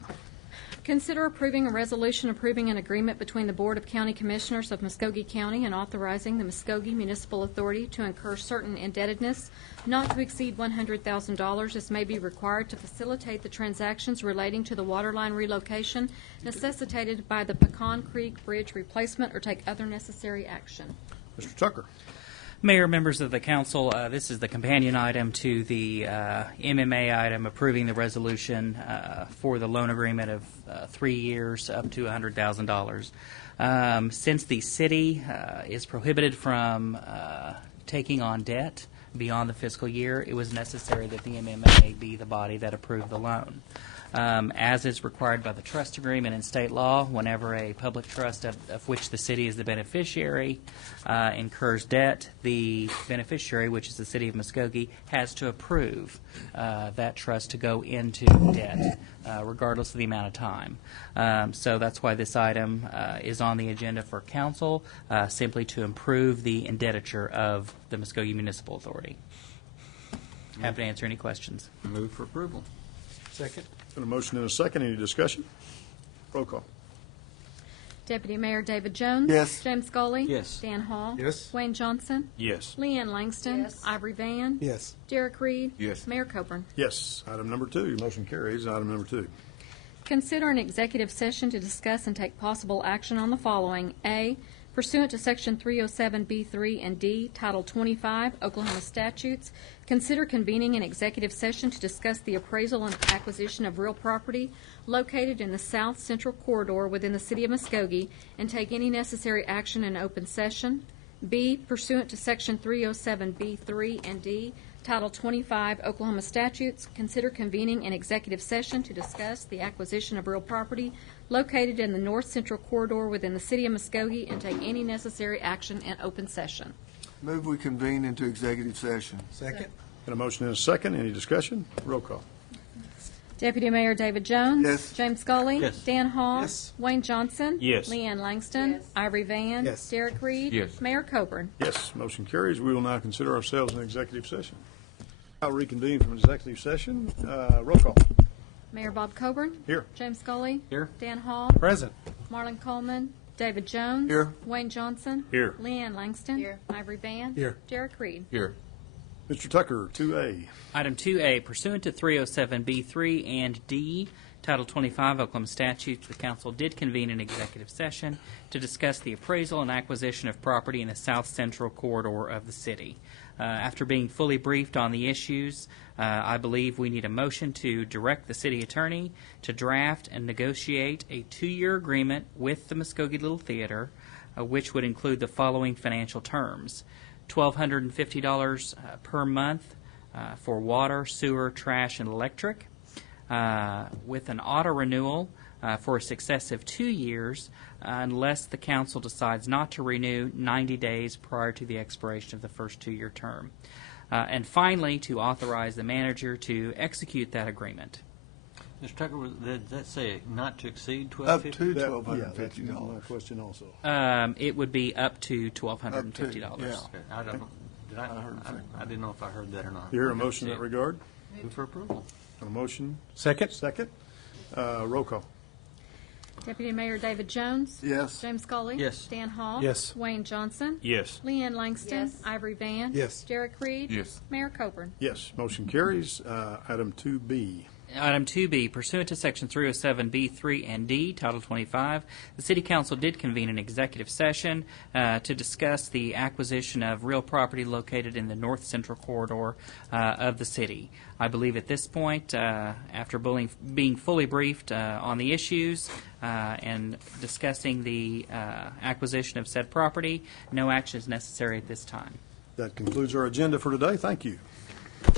Consider approving a resolution approving an agreement between the Board of County Commissioners of Muskogee County and authorizing the Muskogee Municipal Authority to incur certain indebtedness not to exceed $100,000 as may be required to facilitate the transactions relating to the waterline relocation necessitated by the Pecan Creek Bridge replacement or take other necessary action. Mr. Tucker. Mayor, members of the council, this is the companion item to the MMA item approving the resolution for the loan agreement of 3 years up to $100,000. Since the city is prohibited from taking on debt beyond the fiscal year, it was necessary that the MMA be the body that approved the loan. As is required by the trust agreement in state law, whenever a public trust of which the city is the beneficiary incurs debt, the beneficiary, which is the city of Muskogee, has to approve that trust to go into debt, regardless of the amount of time. So that's why this item is on the agenda for council, simply to improve the indebtiture of the Muskogee Municipal Authority. Happy to answer any questions. Move for approval. Second. Got a motion and a second. Any discussion? Roll call. Deputy Mayor David Jones. Yes. James Scully. Yes. Dan Hall. Yes. Wayne Johnson. Yes. Leanne Langston. Yes. Ivory Van. Yes. Derek Reed. Yes. Mayor Coburn. Yes. Item number 2. Motion carries. Item number 2. Consider an executive session to discuss and take possible action on the following. A, pursuant to Section 307B3 and D, Title 25, Oklahoma statutes, consider convening an executive session to discuss the appraisal and acquisition of real property located in the South Central Corridor within the City of Muskogee and take any necessary action in open session. B, pursuant to Section 307B3 and D, Title 25 Oklahoma statutes, consider convening an executive session to discuss the acquisition of real property located in the North Central Corridor within the City of Muskogee and take any necessary action in open session. Move we convene into executive session. Second. Got a motion and a second. Any discussion? Roll call. Deputy Mayor David Jones. Yes. James Scully. Yes. Dan Hall. Yes. Wayne Johnson. Yes. Leanne Langston. Ivory Van. Yes. Derek Reed. Yes. Mayor Coburn. Yes, motion carries. We will now consider ourselves in executive session. I'll reconvene from executive session. Roll call. Mayor Bob Coburn. Here. James Scully. Here. Dan Hall. Present. Marlon Coleman. David Jones. Here. Wayne Johnson. Here. Leanne Langston. Here. Ivory Van. Here. Derek Reed. Here. Mr. Tucker, 2A. Item 2A, pursuant to 307B3 and D, Title 25 Oklahoma statutes, the council did convene an executive session to discuss the appraisal and acquisition of property in the south central corridor of the city. After being fully briefed on the issues, I believe we need a motion to direct the city attorney to draft and negotiate a 2-year agreement with the Muskogee Little Theater, which would include the following financial terms: $1,250 per month for water, sewer, trash, and electric, with an auto renewal for a successive 2 years unless the council decides not to renew 90 days prior to the expiration of the first 2-year term. And finally, to authorize the manager to execute that agreement. Mr. Tucker, did that say not to exceed Up to $1,250? $1,250. My question also. It would be up to $1,250. Up to, yeah. Okay, I don't know. I didn't know if I heard that or not. You hear a motion in that regard? Move for approval. A motion? Second. Second. Roll call. Deputy Mayor David Jones. Yes. James Scully. Yes. Dan Hall. Yes. Wayne Johnson. Yes. Leanne Langston. Yes. Ivory Van. Yes. Derek Reed. Yes. Mayor Coburn. Yes, motion carries. Item 2B. Item 2B, pursuant to Section 307B3 and D, Title 25, the City Council did convene an executive session to discuss the acquisition of real property located in the north central corridor of the city. I believe at this point, after being fully briefed on the issues and discussing the acquisition of said property, no action is necessary at this time. That concludes our agenda for today. Thank you.